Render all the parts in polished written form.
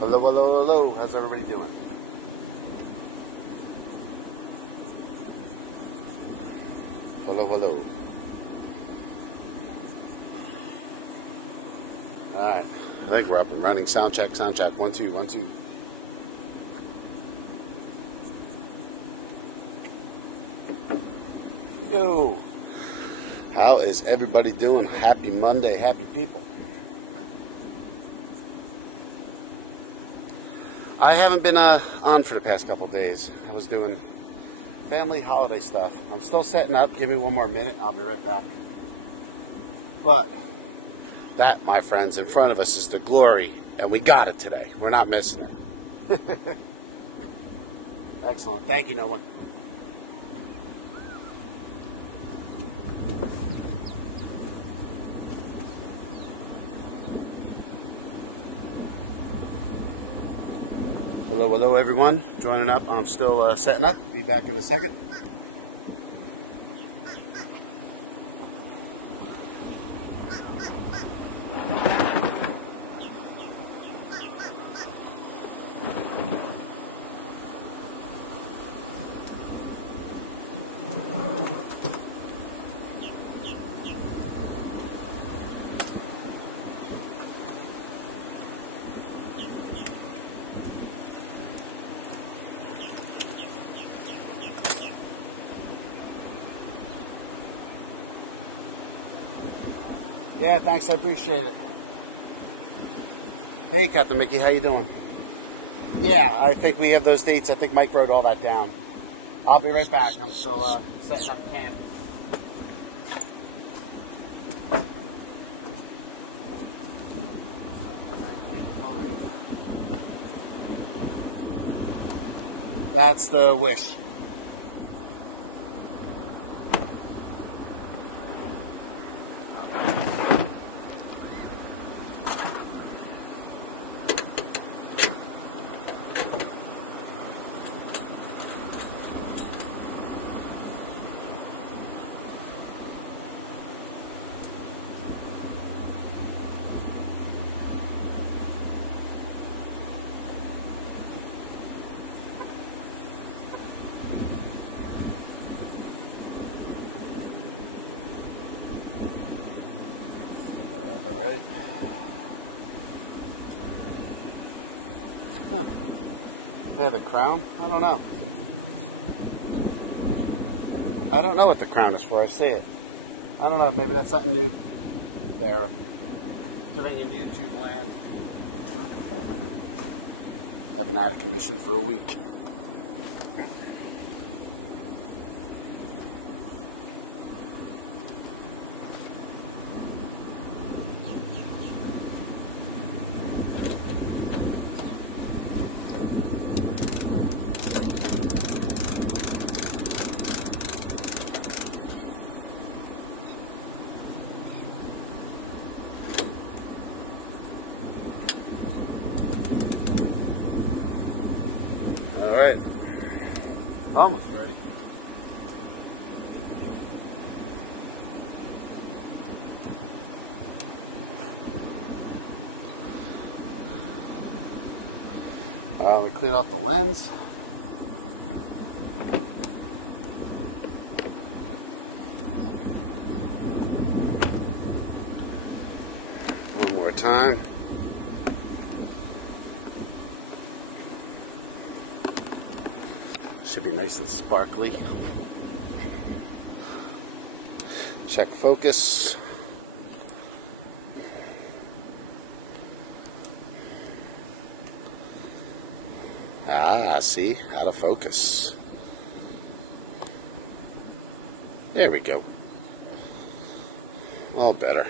Hello, hello, hello. How's everybody doing? Hello, hello. Alright. I think we're up and running. Sound check, sound check. 1, 2, 1, 2. Yo. How is everybody doing? Happy Monday. Happy people. I haven't been on for the past couple days. I was doing family holiday stuff. I'm still setting up. Give me one more minute. I'll be right back. But that, my friends, in front of us is the glory. And we got it today. We're not missing it. Excellent. Thank you, no one. Hello, hello, everyone. Joining up. I'm still setting up. Be back in a second. Yeah, thanks. I appreciate it. Hey, Captain Mickey, how you doing? Yeah, I think we have those dates. I think Mike wrote all that down. I'll be right back. I'm still setting up camp. That's the wish. Yeah, the crown? I don't know. I don't know what the crown is for. I see it. I don't know. Maybe that's something new. They're putting in YouTube land. Haven't had a commission for a week. All right. Almost ready. We clean off the lens. time. Should be nice and sparkly. Check focus. Ah, see? Out of focus. There we go. All better.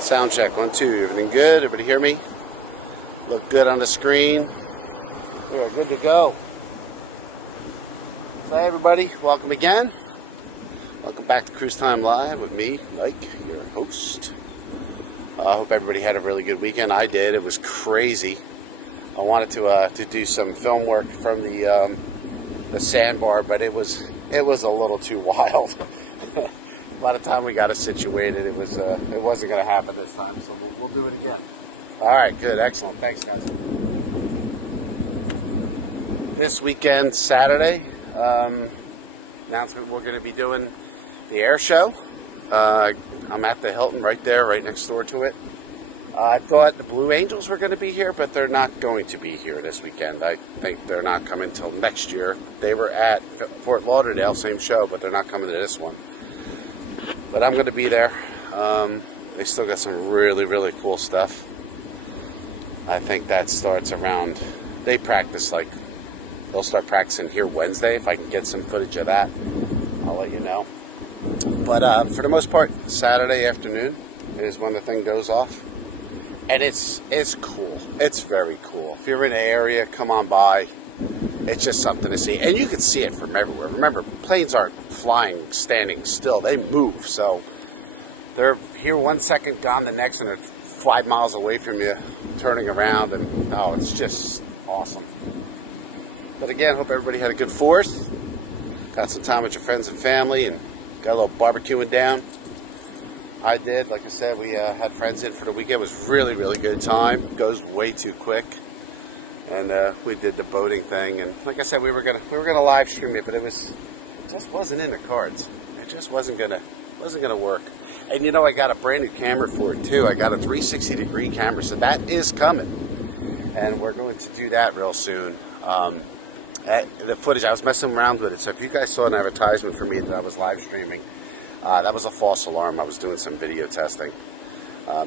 Sound check, 1, 2. Everything good? Everybody hear me? Look good on the screen. We are good to go. So hey everybody, welcome again. Welcome back to Cruise Time Live with me, Mike, your host. I hope everybody had a really good weekend. I did. It was crazy. I wanted to do some film work from the sandbar, but it was a little too wild. By the time we got it situated, it wasn't going to happen this time, so we'll do it again. All right, good, excellent. Thanks, guys. This weekend, Saturday, announcement, we're going to be doing the air show. I'm at the Hilton right there, right next door to it. I thought the Blue Angels were going to be here, but they're not going to be here this weekend. I think they're not coming till next year. They were at Fort Lauderdale, same show, but they're not coming to this one. But I'm going to be there. They still got some really, really cool stuff. I think that starts around, they practice they'll start practicing here Wednesday. If I can get some footage of that, I'll let you know. But for the most part, Saturday afternoon is when the thing goes off. And it's cool. It's very cool. If you're in the area, come on by. It's just something to see. And you can see it from everywhere. Remember, planes aren't flying, standing still. They move. So they're here 1 second, gone the next, and they're 5 miles away from you, turning around. And, oh, it's just awesome. But again, hope everybody had a good 4th. Got some time with your friends and family and got a little barbecuing down. I did. Like I said, we had friends in for the weekend. It was really, really good time. Goes way too quick. And we did the boating thing, and like I said, we were gonna live stream it, but it just wasn't in the cards. It just wasn't gonna work. And you know, I got a brand new camera for it too. I got a 360-degree camera, so that is coming, and we're going to do that real soon. The footage, I was messing around with it, so if you guys saw an advertisement for me that I was live streaming, that was a false alarm. I was doing some video testing.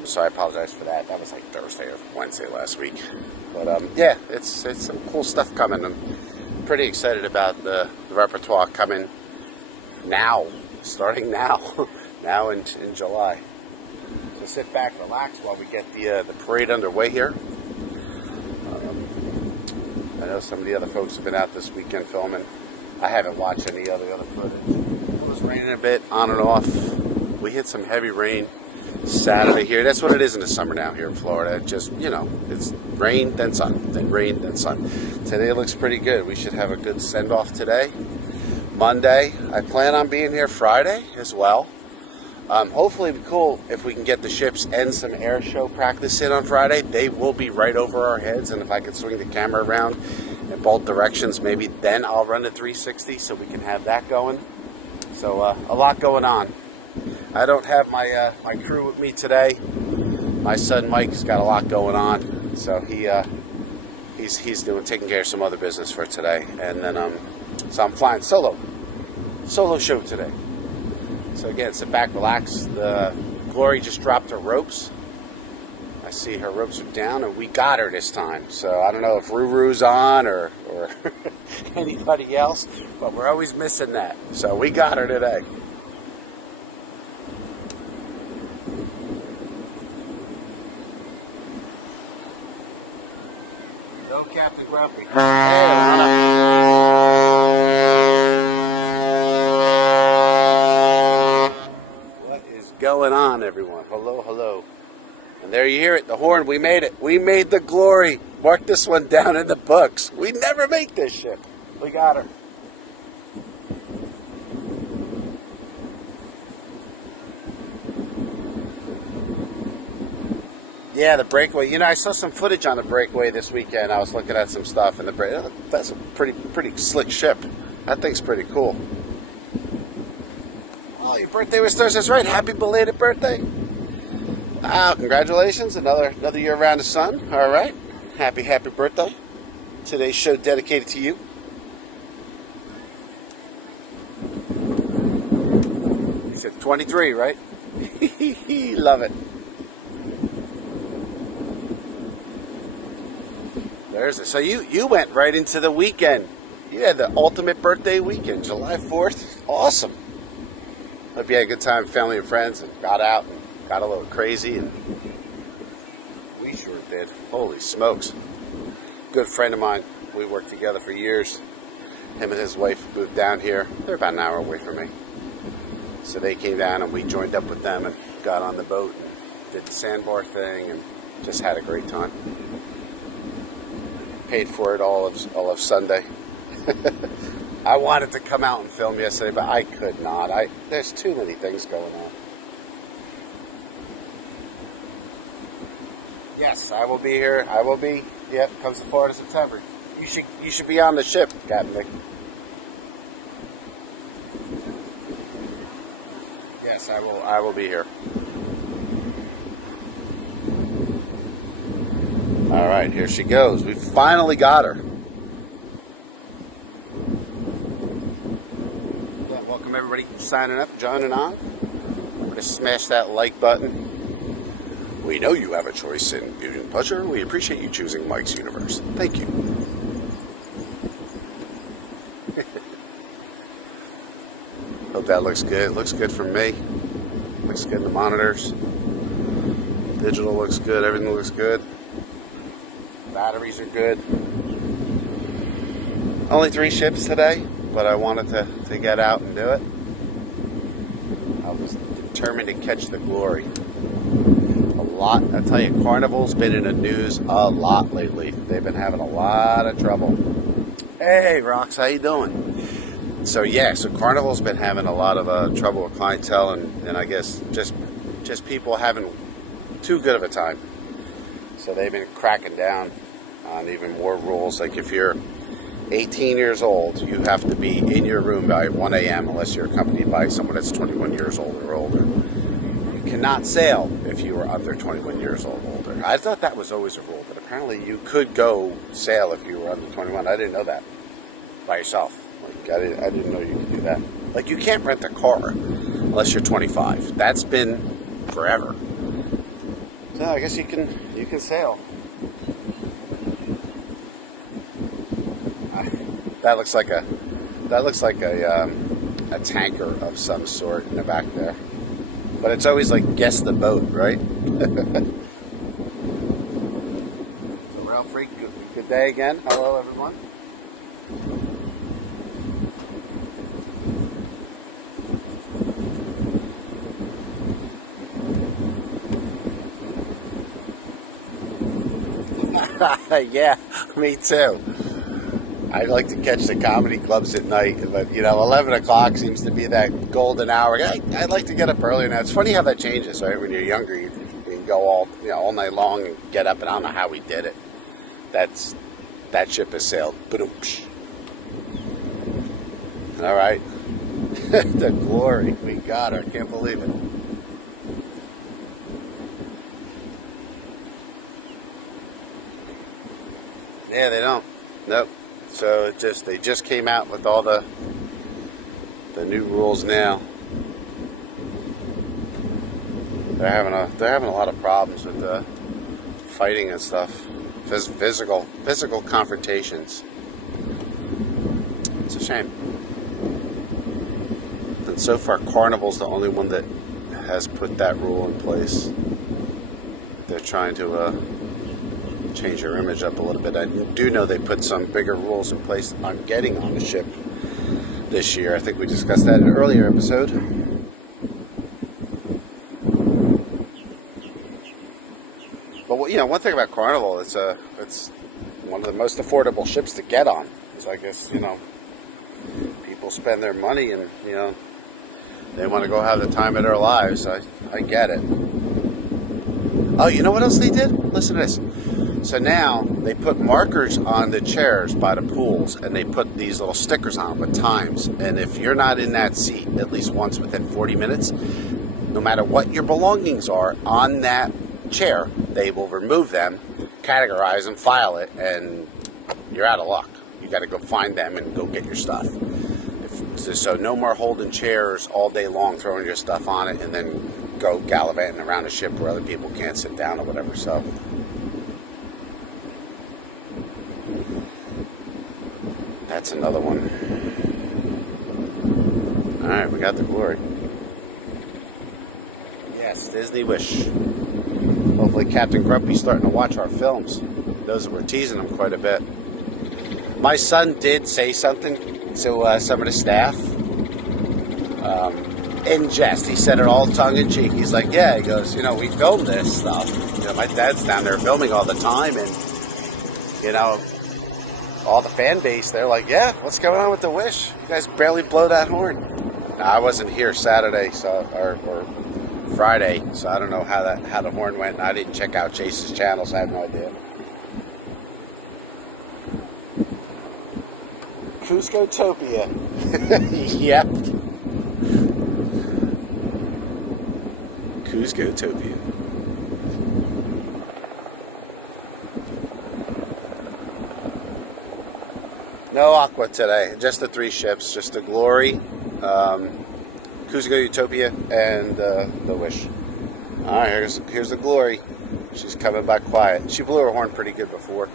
So I apologize for that. That was like Thursday or Wednesday last week. But yeah, it's some cool stuff coming. I'm pretty excited about the repertoire coming now, starting now, now in July. So sit back, relax while we get the parade underway here. I know some of the other folks have been out this weekend filming. I haven't watched any other footage. It was raining a bit, on and off. We hit some heavy rain Saturday here. That's what it is in the summer now here in Florida. Just, you know, it's rain, then sun, then rain, then sun. Today looks pretty good. We should have a good send-off today. Monday, I plan on being here Friday as well. Hopefully it'd be cool if we can get the ships and some air show practice in on Friday. They will be right over our heads, and if I can swing the camera around in both directions, maybe then I'll run the 360 so we can have that going. So a lot going on. I don't have my my crew with me today. My son Mike has got a lot going on, so he's taking care of some other business for today, and then so I'm flying solo show today. So again, sit back, relax. The Glory just dropped her ropes. I see her ropes are down, and we got her this time. So I don't know if Ruru's on or anybody else, but we're always missing that. So we got her today. No Captain Grumpy. What is going on, everyone? Hello, hello. And there you hear it, the horn. We made it. We made the Glory. Mark this one down in the books. We never make this ship. We got her. Yeah, the breakaway. You know, I saw some footage on the breakaway this weekend. I was looking at some stuff, and that's a pretty slick ship. That thing's pretty cool. Oh, your birthday was Thursday. That's right. Happy belated birthday. Congratulations. Another year around the sun. All right. Happy birthday. Today's show dedicated to you. You said 23, right? Love it. There's it. So you went right into the weekend. You had the ultimate birthday weekend, July 4th. Awesome. Hope you had a good time with family and friends and got out and got a little crazy. And we sure did. Holy smokes. Good friend of mine. We worked together for years. Him and his wife moved down here. They're about an hour away from me. So they came down and we joined up with them and got on the boat and did the sandbar thing and just had a great time. Paid for it all of Sunday. I wanted to come out and film yesterday, but I could not. There's too many things going on. Yes, I will be here. I will be. Yep, comes the 4th of September. You should be on the ship, Captain Nick. Yes, I will be here. All right, here she goes. We finally got her. Yeah, welcome everybody signing up, joining on. Remember to smash that like button. We know you have a choice in beauty and pleasure. We appreciate you choosing Mike's Universe. Thank you. Hope that looks good. It looks good for me. Looks good in the monitors. Digital looks good. Everything looks good. Batteries are good. Only 3 ships today, but I wanted to get out and do it. I was determined to catch the glory. A lot. I tell you, Carnival's been in the news a lot lately. They've been having a lot of trouble. Hey, Rox, how you doing? So Carnival's been having a lot of trouble with clientele and I guess just people having too good of a time. So they've been cracking down on even more rules. Like if you're 18 years old, you have to be in your room by 1 a.m. unless you're accompanied by someone that's 21 years old or older. You cannot sail if you are under 21 years old or older. I thought that was always a rule, but apparently you could go sail if you were under 21. I didn't know that by yourself. Like I didn't know you could do that. Like you can't rent a car unless you're 25. That's been forever. So I guess you can sail. That looks like a tanker of some sort in the back there. But it's always like guess the boat, right? So Ralph Freak, good day again. Hello everyone. Yeah, me too. I like to catch the comedy clubs at night, but 11 o'clock seems to be that golden hour. I like to get up earlier now. It's funny how that changes, right? When you're younger, you can go all night long and get up, and I don't know how we did it. That ship has sailed. Ba-doom-psh. All right, the glory, we got her. I can't believe it. Yeah, they don't. Nope. So they just came out with all the new rules now. They're having a lot of problems with the fighting and stuff. Physical confrontations. It's a shame. And so far, Carnival's the only one that has put that rule in place. They're trying to change your image up a little bit. I do know they put some bigger rules in place on getting on the ship this year. I think we discussed that in an earlier episode. But one thing about Carnival is it's one of the most affordable ships to get on. So I guess people spend their money and they want to go have the time of their lives. I get it. Oh, you know what else they did? Listen to this. So now they put markers on the chairs by the pools, and they put these little stickers on with times. And if you're not in that seat at least once within 40 minutes, no matter what your belongings are on that chair, they will remove them, categorize them, file it, and you're out of luck. You got to go find them and go get your stuff. So no more holding chairs all day long, throwing your stuff on it, and then go gallivanting around the ship where other people can't sit down or whatever. So that's another one. All right, we got the glory. Yes, Disney Wish. Hopefully Captain Grumpy's starting to watch our films. Those that were teasing him quite a bit. My son did say something to some of the staff. In jest. He said it all tongue-in-cheek. He's like, yeah, he goes, you know, we film this stuff. You know, my dad's down there filming all the time, and, you know, all the fan base, they're like, yeah, what's going on with the Wish? You guys barely blow that horn. Now, I wasn't here Saturday, so or Friday, so I don't know how the horn went, and I didn't check out Chase's channel, so I have no idea. Cusco-topia. Yep. Cusco-topia. No aqua today. Just the 3 ships. Just the Glory, Cusco-Utopia, and the Wish. All right, here's the Glory. She's coming back quiet. She blew her horn pretty good before.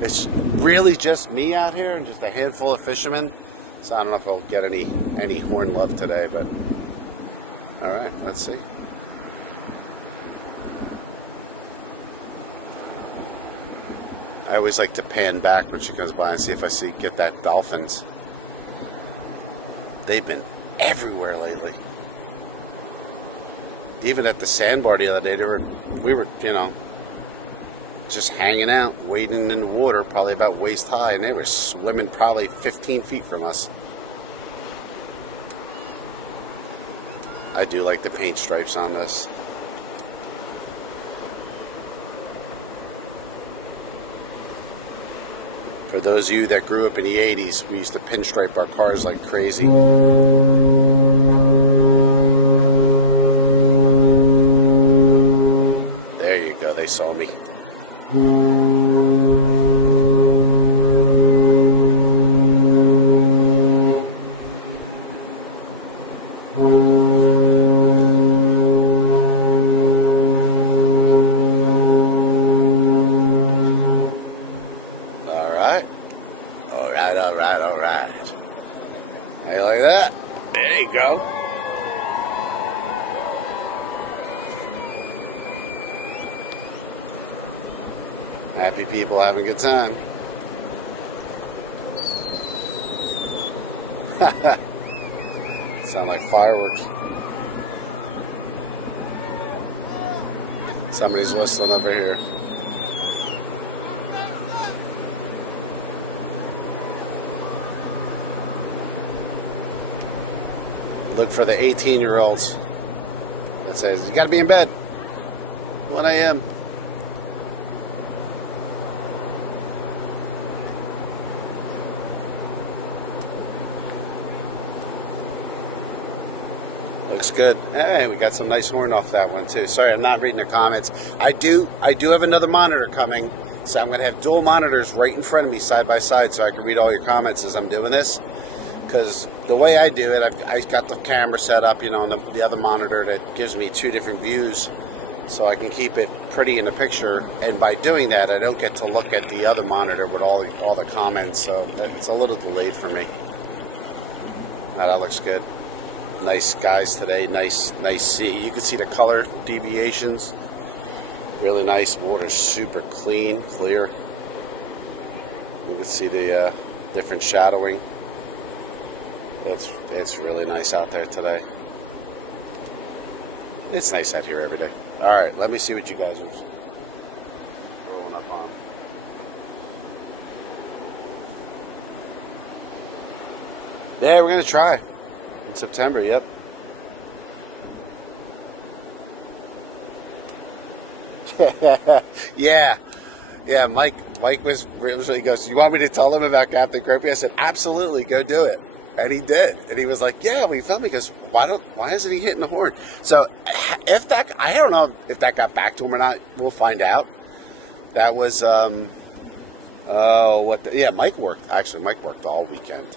It's really just me out here and just a handful of fishermen. So I don't know if I'll get any horn love today, but all right, let's see. I always like to pan back when she comes by and see if I get that dolphins. They've been everywhere lately. Even at the sandbar the other day, we were, you know, just hanging out, wading in the water, probably about waist high, and they were swimming probably 15 feet from us. I do like the paint stripes on this. For those of you that grew up in the 80s, we used to pinstripe our cars like crazy. There you go, they saw me. All right. How you like that? There you go. Happy people having a good time. Sound like fireworks. Somebody's whistling over here. Look for the 18-year-olds that says, you got to be in bed. 1 a.m. Looks good. Hey, we got some nice horn off that one too. Sorry, I'm not reading the comments. I do have another monitor coming, so I'm going to have dual monitors right in front of me side by side so I can read all your comments as I'm doing this. Because the way I do it, I got the camera set up, you know, on the other monitor that gives me 2 different views, so I can keep it pretty in the picture. And by doing that, I don't get to look at the other monitor with all the comments, so it's a little delayed for me. Now, that looks good. Nice skies today, nice sea. You can see the color deviations. Really nice. Water's super clean, clear. You can see the different shadowing. It's really nice out there today. It's nice out here every day. All right, let me see what you guys are rolling up on. Yeah, we're going to try. In September, yep. Yeah, yeah. Mike was really goes. You want me to tell him about Captain Croupy? I said, absolutely, go do it. And he did. And he was like, yeah, we filmed. He goes, why isn't he hitting the horn? So if that, I don't know if that got back to him or not. We'll find out. That was, Mike worked. Actually, Mike worked all weekend.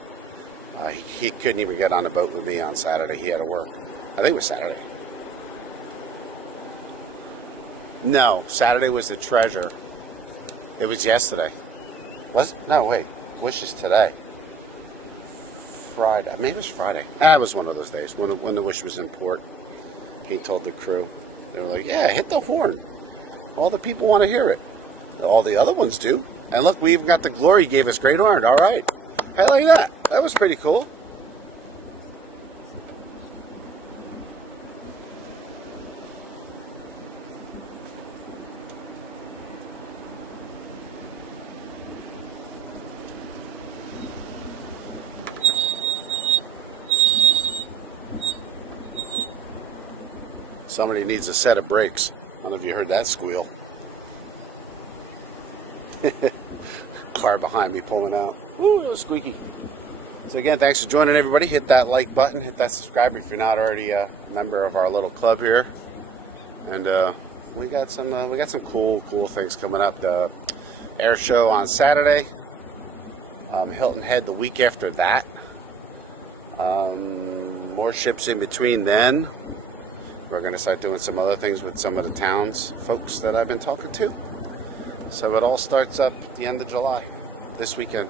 He couldn't even get on a boat with me on Saturday. He had to work. I think it was Saturday. No, Saturday was the treasure. It was yesterday. No, wait. Wish is today. Friday. Maybe it was Friday. It was one of those days when the wish was in port. He told the crew. They were like, yeah, hit the horn. All the people want to hear it. All the other ones do. And look, we even got the glory. He gave us great horn. All right. How like that? That was pretty cool. Somebody needs a set of brakes. I don't know if you heard that squeal. Car behind me pulling out. Ooh, it was squeaky. So again, thanks for joining everybody. Hit that like button. Hit that subscribe if you're not already a member of our little club here. And we got some cool things coming up. The air show on Saturday. Hilton Head the week after that. More ships in between then. We're going to start doing some other things with some of the towns folks that I've been talking to. So it all starts up at the end of July, this weekend.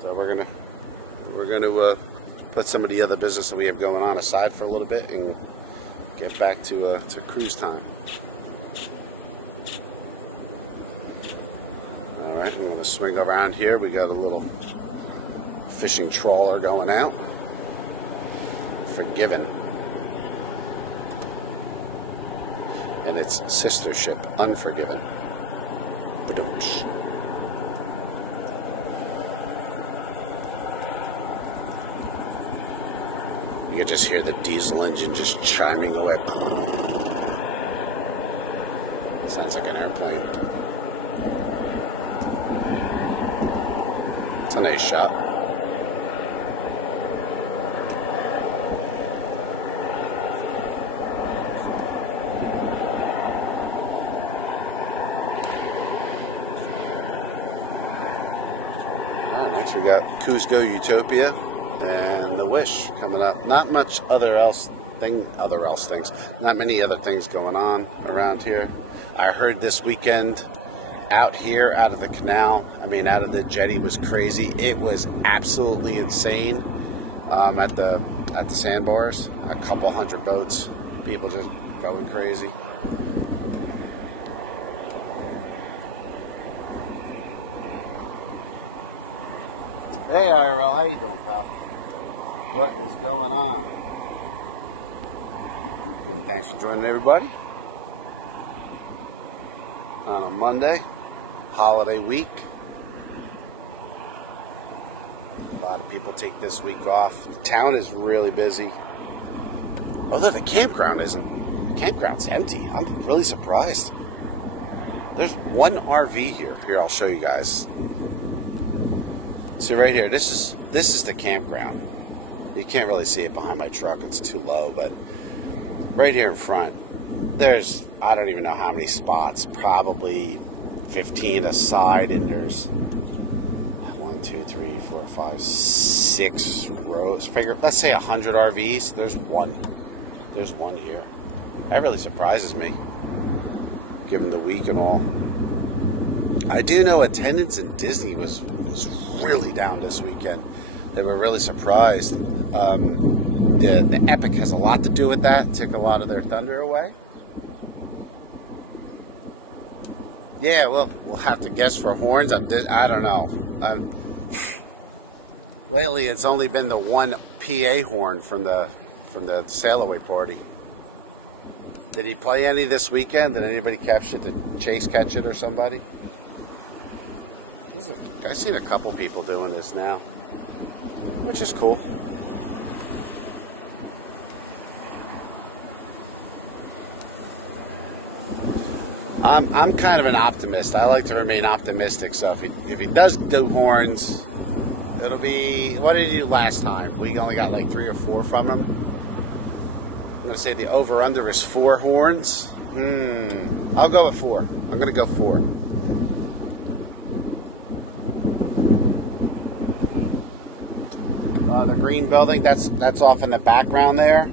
So we're gonna put some of the other business that we have going on aside for a little bit and get back to cruise time. All right, I'm going to swing around here. We got a little fishing trawler going out. Forgiven. And its sister ship, Unforgiven. Ba-dum-sh. You can just hear the diesel engine just chiming away. Sounds like an airplane. It's a nice shot. We got Cusco Utopia and The Wish coming up. Not much other things. Not many other things going on around here. I heard this weekend out here, out of the canal, out of the jetty was crazy. It was absolutely insane at the sandbars. A couple hundred boats. People just going crazy. Hey, IRL, how you doing, pal? What is going on? Thanks for joining everybody on a Monday, holiday week. A lot of people take this week off. The town is really busy. Although the campground isn't. The campground's empty. I'm really surprised. There's one RV here. Here, I'll show you guys. See right here, this is the campground. You can't really see it behind my truck, it's too low, but right here in front, there's, I don't even know how many spots, probably 15 aside, and there's 1, 2, 3, 4, 5, 6 rows. Figure, let's say 100 RVs, there's one here. That really surprises me, given the week and all. I do know attendance in Disney was really down this weekend. They were really surprised. The Epic has a lot to do with that. Took a lot of their thunder away. Yeah, well, we'll have to guess for horns. I don't know. Lately, it's only been the one PA horn from the sail away party. Did he play any this weekend? Did anybody capture the Chase catch it or somebody? I've seen a couple people doing this now, which is cool. I'm kind of an optimist. I like to remain optimistic. So if he does do horns, it'll be, what did he do last time? We only got like 3 or 4 from him. I'm gonna say the over under is 4 horns. I'll go with 4. I'm gonna go 4. The green building, that's off in the background there.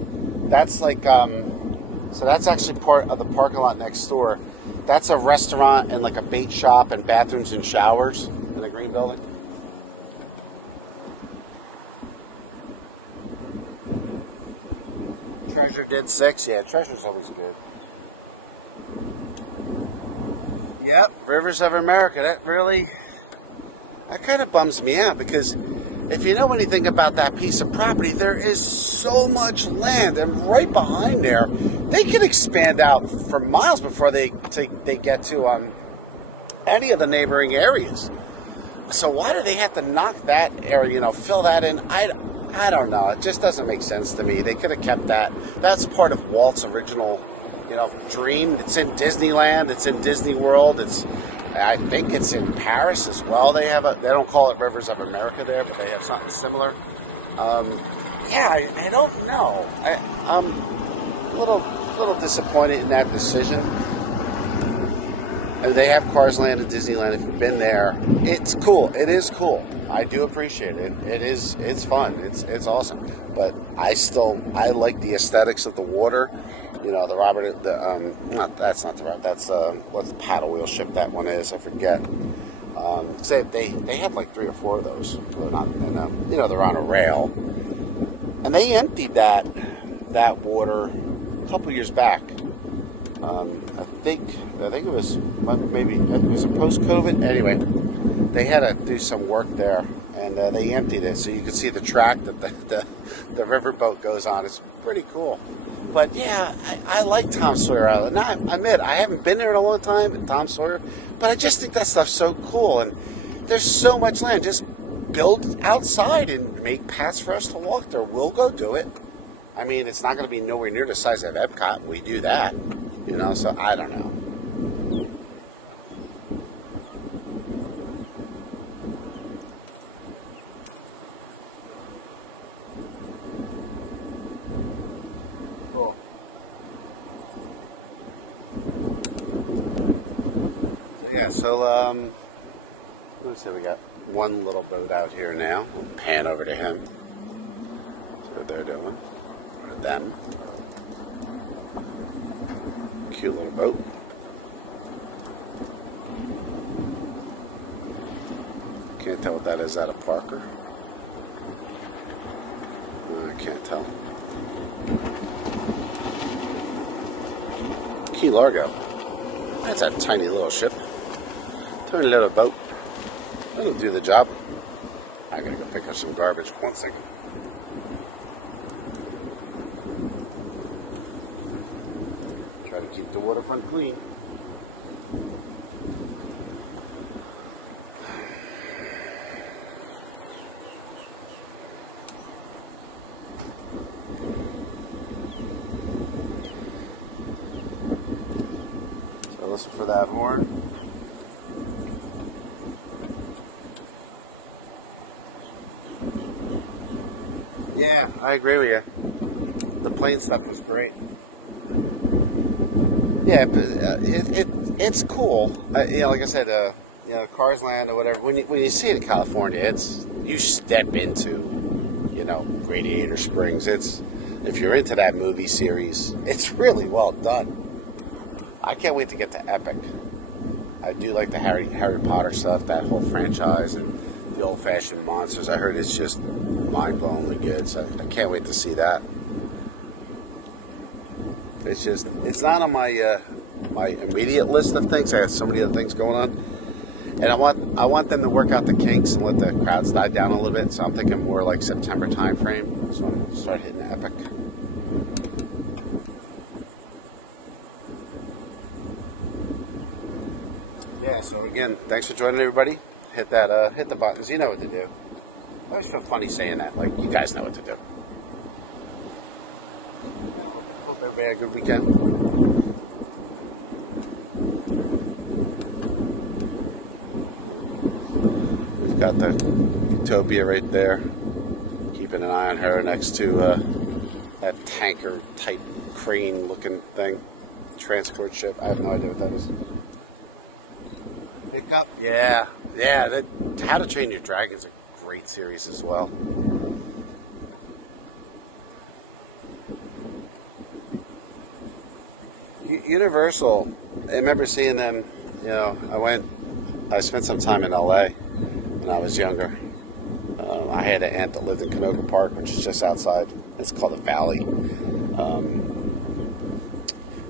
That's like so that's actually part of the parking lot next door. That's a restaurant and like a bait shop and bathrooms and showers in the green building. Treasure did 6. Yeah, Treasure's always good. Yep, Rivers of America. That kind of bums me out because if you know anything about that piece of property, there is so much land, and right behind there, they can expand out for miles before they get to any of the neighboring areas. So why do they have to knock that area, fill that in? I don't know. It just doesn't make sense to me. They could have kept that. That's part of Walt's original, dream. It's in Disneyland. It's in Disney World. I think it's in Paris as well. They don't call it Rivers of America there, but they have something similar. I don't know. I'm a little disappointed in that decision. And they have Cars Land at Disneyland. If you've been there, it's cool. It is cool. I do appreciate it. It's fun. It's awesome. But I like the aesthetics of the water. That's not the Robert. That's what's the paddle wheel ship that one is? I forget. They had like 3 or 4 of those. They're on a rail, and they emptied that water a couple years back. I think it was post-COVID. Anyway, they had to do some work there, and they emptied it so you could see the track that the riverboat goes on. It's pretty cool. But yeah, I like Tom Sawyer Island. Now, I admit, I haven't been there in a long time in Tom Sawyer, but I just think that stuff's so cool. And there's so much land. Just build outside and make paths for us to walk there. We'll go do it. I mean, it's not going to be nowhere near the size of Epcot. We do that, so I don't know. Yeah, so let's see, we got one little boat out here now. We'll pan over to him. See what they're doing. Or them. Cute little boat. Can't tell what that is out of Parker. I can't tell. Key Largo. That's a tiny little ship. Tiny little boat. That'll do the job. I gotta go pick up some garbage. 1 second. Try to keep the waterfront clean. So listen for that horn. Yeah, I agree with you. The plane stuff was great. Yeah, but it's cool. Like I said, Cars Land or whatever. When you see it in California, you step into, Radiator Springs. If you're into that movie series, it's really well done. I can't wait to get to Epic. I do like the Harry Potter stuff, that whole franchise, and the old-fashioned monsters. I heard it's just mind-blowingly good, so I can't wait to see that. It's not on my immediate list of things. I have so many other things going on, and I want them to work out the kinks and let the crowds die down a little bit. So I'm thinking more like September time frame. So I'm gonna start hitting Epic. Yeah. So again, thanks for joining, everybody. Hit the buttons. You know what to do. I always feel funny saying that. Like, you guys know what to do. Hope everybody had a good weekend. Got the Utopia right there. Keeping an eye on her next to that tanker type crane looking thing. Transport ship. I have no idea what that is. Pick up. Yeah. Yeah. How to Train Your Dragon is a great series as well. Universal, I remember seeing them, I spent some time in LA when I was younger. I had an aunt that lived in Canaveral Park, which is just outside. It's called the Valley.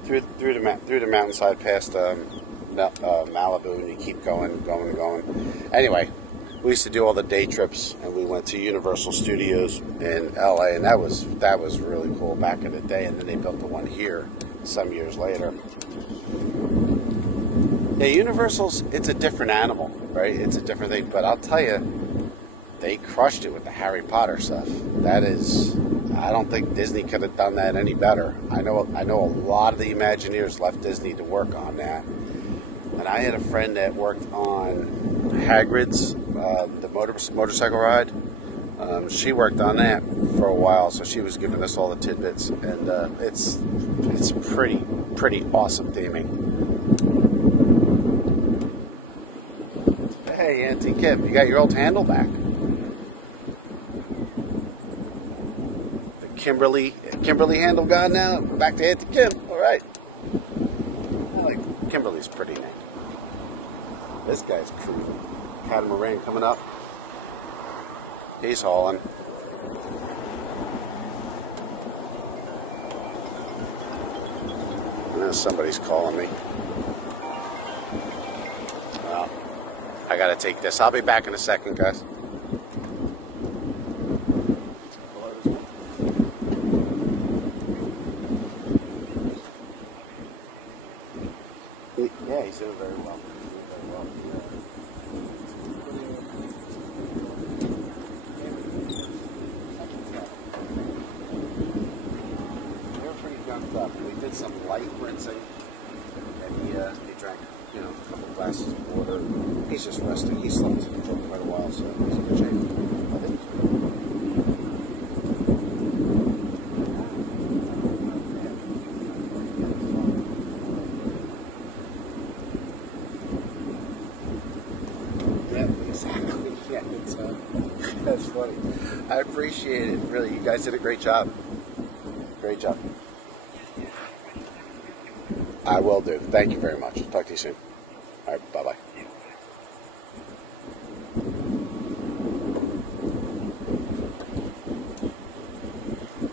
Through the mountainside past Malibu, and you keep going. Anyway, we used to do all the day trips, and we went to Universal Studios in LA, and that was really cool back in the day. And then they built the one here some years later. Yeah, Universal's, it's a different animal, right? It's a different thing, but I'll tell you, they crushed it with the Harry Potter stuff. That is, I don't think Disney could have done that any better. I know a lot of the Imagineers left Disney to work on that. And I had a friend that worked on Hagrid's, the motorcycle ride. She worked on that for a while, so she was giving us all the tidbits, and it's pretty awesome theming. Hey, Auntie Kim, you got your old handle back. The Kimberly handle gone now. Back to Auntie Kim. All right. Kimberly's pretty name. This guy's cool. Catamaran coming up. He's hauling. Somebody's calling me. Well, I gotta take this. I'll be back in a second, guys. Yeah, he's doing very well. Up. We did some light rinsing, and he drank, a couple glasses of water. He's just resting. He slept for quite a while, so he's in good shape. I think. Yeah, exactly. Yeah, that's funny. I appreciate it. Really, you guys did a great job. Great job. I will do. Thank you very much. Talk to you soon. All right. Bye-bye.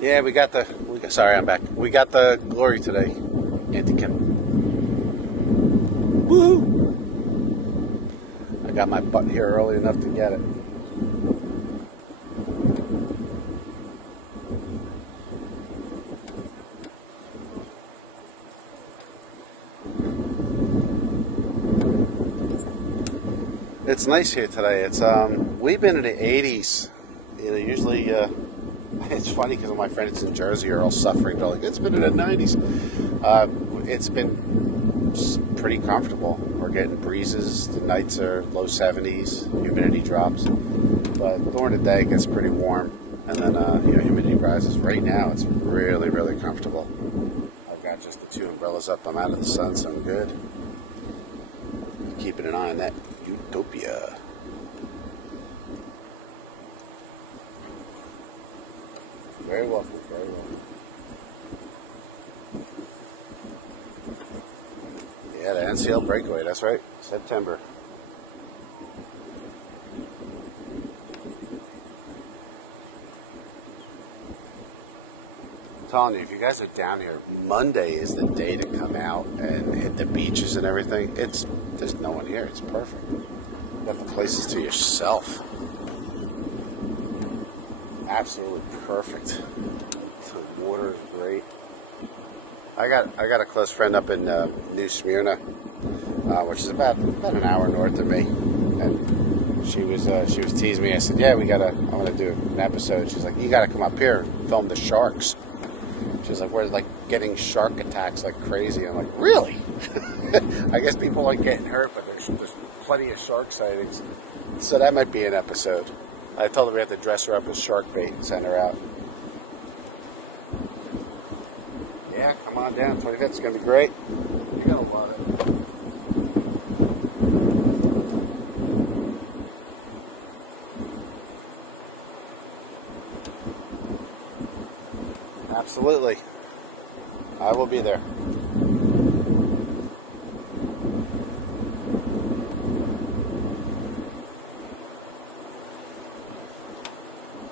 Yeah, sorry, I'm back. We got the glory today. Auntie Kim. Woohoo! I got my butt here early enough to get it. It's nice here today. It's we've been in the 80s. Usually it's funny because my friends in Jersey are all suffering. They're like, it's been in the 90s. It's been pretty comfortable. We're getting breezes. The nights are low 70s. Humidity drops, but during the day it gets pretty warm, and then humidity rises. Right now it's really comfortable. I've got just the two umbrellas up. I'm out of the sun, so I'm good. Keeping an eye on that Utopia. Very welcome, very welcome. Yeah, the NCL breakaway, that's right. September. I'm telling you, if you guys are down here, Monday is the day to come out and hit the beaches and everything. There's no one here. It's perfect. You got the places to yourself. Absolutely perfect. The water is great. I got a close friend up in New Smyrna, which is about an hour north of me, and she was teasing me. I said, "Yeah, I want to do an episode." She's like, "You got to come up here and film the sharks." She's like, "We're like getting shark attacks like crazy." I'm like, "Really?" I guess people like getting hurt, but there's plenty of shark sightings. So that might be an episode. I told her we have to dress her up as shark bait and send her out. Yeah, come on down. 25th. It's going to be great. You're going to love it. Absolutely. I will be there.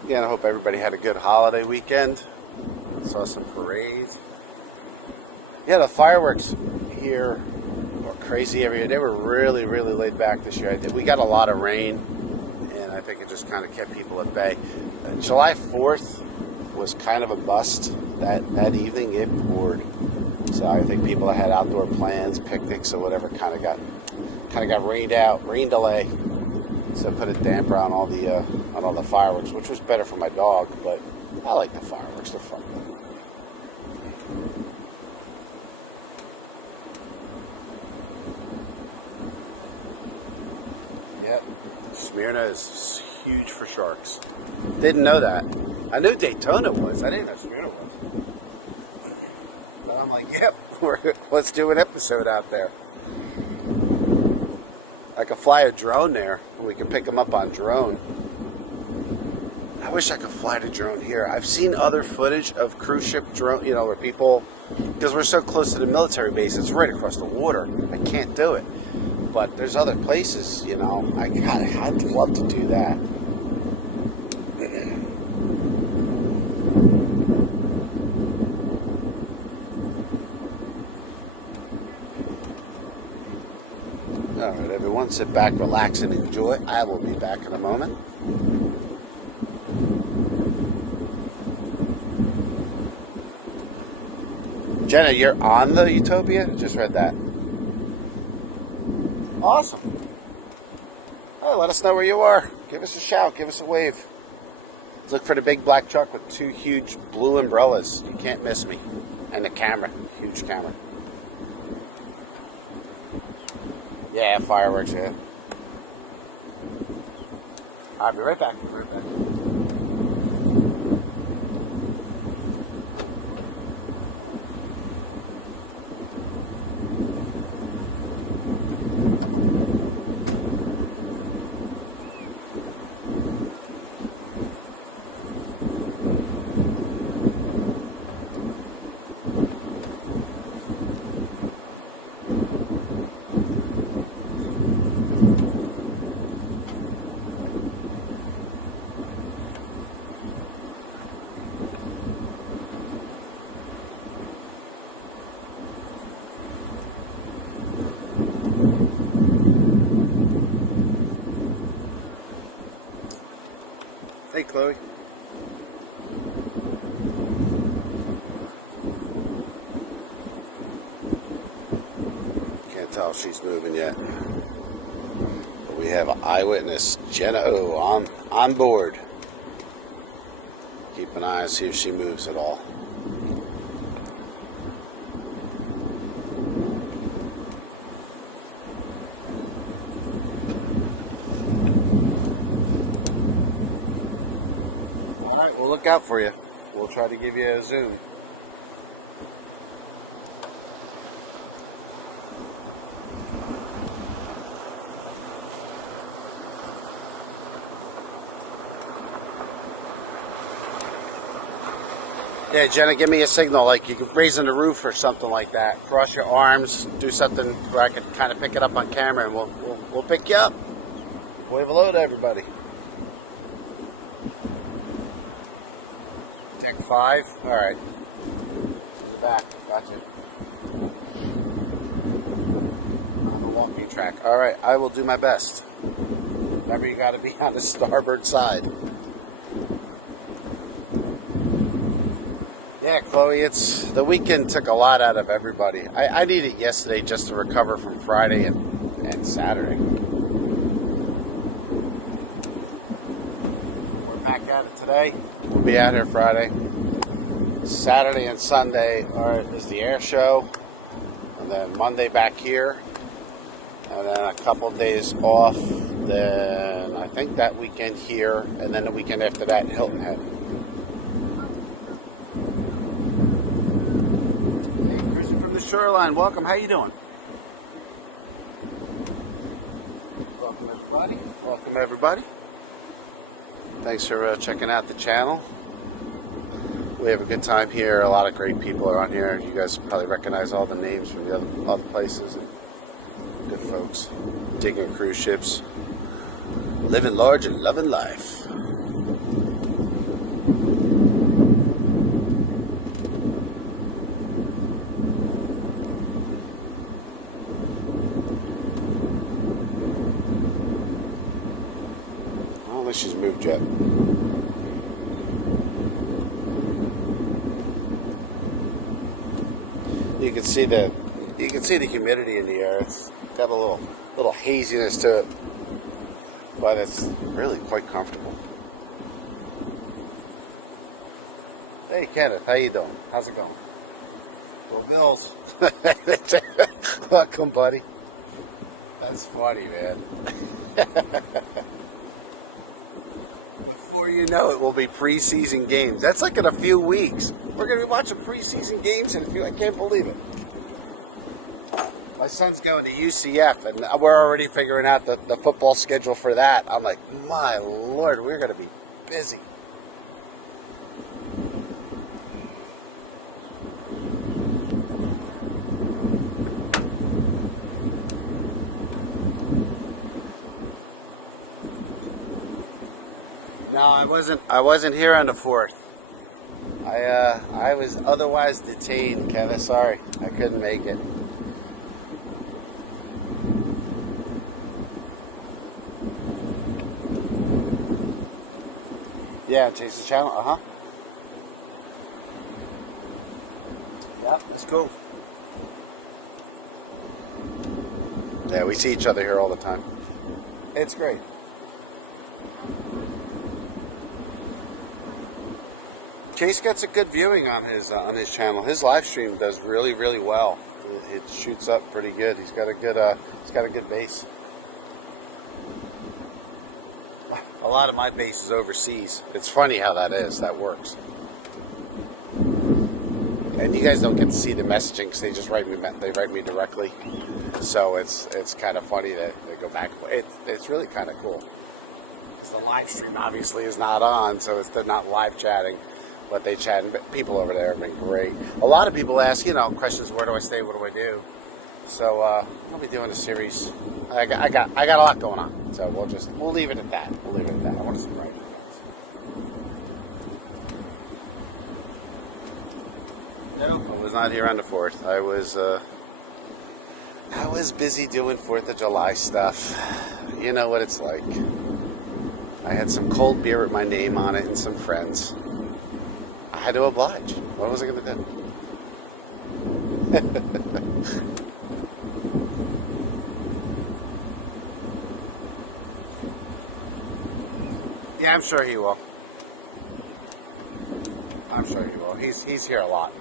Again, I hope everybody had a good holiday weekend. Saw some parades. Yeah, the fireworks here were crazy every year. They were really, really laid back this year. We got a lot of rain, and I think it just kind of kept people at bay. July 4th was kind of a bust. That evening, it poured. So I think people that had outdoor plans, picnics, or whatever, kind of got rained out, rain delay. So put a damper on all the fireworks, which was better for my dog. But I like the fireworks; they're fun. Yep, Smyrna is huge for sharks. Didn't know that. I knew Daytona was. I didn't know Smyrna was. But I'm like, yep, let's do an episode out there. I could fly a drone there. We could pick them up on drone. I wish I could fly the drone here. I've seen other footage of cruise ship drone, where people, because we're so close to the military base, it's right across the water. I can't do it. But there's other places, I'd love to do that. All right, everyone, sit back, relax, and enjoy. I will be back in a moment. Jenna, you're on the Utopia? Just read that. Awesome. Oh, let us know where you are. Give us a shout. Give us a wave. Look for the big black truck with 2 huge blue umbrellas. You can't miss me. And the camera. Huge camera. Yeah, fireworks, yeah. I'll be right back. Hey, Chloe. Can't tell if she's moving yet. But we have eyewitness Jenna O on board. Keep an eye and see if she moves at all. We'll look out for you. We'll try to give you a zoom. Yeah, Jenna, give me a signal, like you can raise on the roof or something like that. Cross your arms, do something where I can kind of pick it up on camera, and we'll pick you up. Wave hello to everybody. Take 5. All right. Back. Gotcha. On the walking track. All right. I will do my best. Remember, you got to be on the starboard side. Yeah, Chloe, the weekend took a lot out of everybody. I needed it yesterday just to recover from Friday and Saturday. We're back at it today. We'll be out here Friday. Saturday and Sunday is the air show. And then Monday back here. And then a couple days off. Then I think that weekend here, and then the weekend after that in Hilton Head. Hey, Christian from the Shoreline, welcome. How you doing? Welcome everybody. Welcome everybody. Thanks for checking out the channel. We have a good time here. A lot of great people are on here. You guys probably recognize all the names from the other places. Good folks. Digging cruise ships. Living large and loving life. I don't think she's moved yet. You can see the humidity in the air. It's got a little haziness to it, but it's really quite comfortable. Hey Kenneth, how you doing? How's it going? Go Bills. Welcome, buddy. That's funny, man. Before you know it, will be preseason games. That's like in a few weeks. We're going to be watching preseason games in a few. I can't believe it. My son's going to UCF, and we're already figuring out the football schedule for that. I'm like, my Lord, we're going to be busy. No, I wasn't here on the 4th. I was otherwise detained, Kevin. Sorry, I couldn't make it. Yeah, Chase's channel. Yeah, that's cool. Yeah, we see each other here all the time. It's great. Chase gets a good viewing on his channel. His live stream does really, really well. It shoots up pretty good. He's got a good base. A lot of my base is overseas. It's funny how that is. That works. And you guys don't get to see the messaging because they just write me directly. So it's kind of funny that they go back. It's really kind of cool. Because the live stream obviously is not on, so they're not live chatting. But they chat, and people over there have been great. A lot of people ask, questions. Where do I stay? What do I do? So I'll be doing a series. I got a lot going on. So we'll leave it at that. I want to surprise you guys. No, I was not here on the 4th. I was busy doing 4th of July stuff. You know what it's like. I had some cold beer with my name on it and some friends. I had to oblige. What was I going to do? Yeah, I'm sure he will. He's here a lot.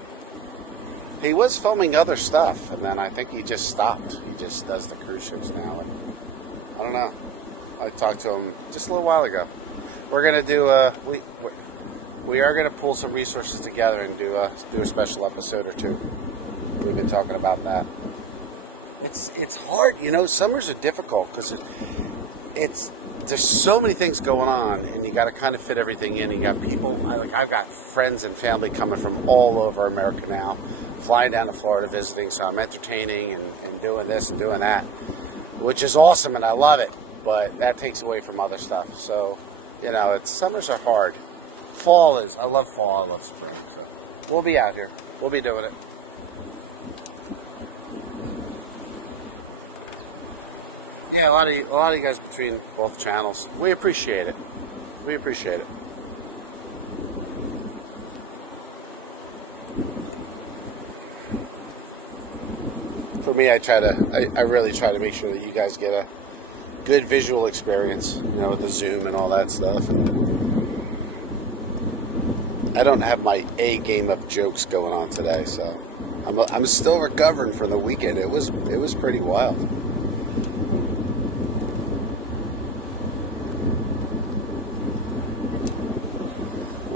He was filming other stuff, and then I think he just stopped. He just does the cruise ships now. And I don't know. I talked to him just a little while ago. We're going to do we are going to pull some resources together and do a special episode or two. We've been talking about that. It's hard, Summers are difficult because there's so many things going on, and you got to kind of fit everything in. You got people I've got friends and family coming from all over America now, flying down to Florida visiting. So I'm entertaining and doing this and doing that, which is awesome, and I love it. But that takes away from other stuff. So summers are hard. I love fall, I love spring. So we'll be out here. We'll be doing it. Yeah, a lot of you guys between both channels. We appreciate it. For me, I really try to make sure that you guys get a good visual experience, with the Zoom and all that stuff. I don't have my A game of jokes going on today, so I'm still recovering from the weekend. It was pretty wild.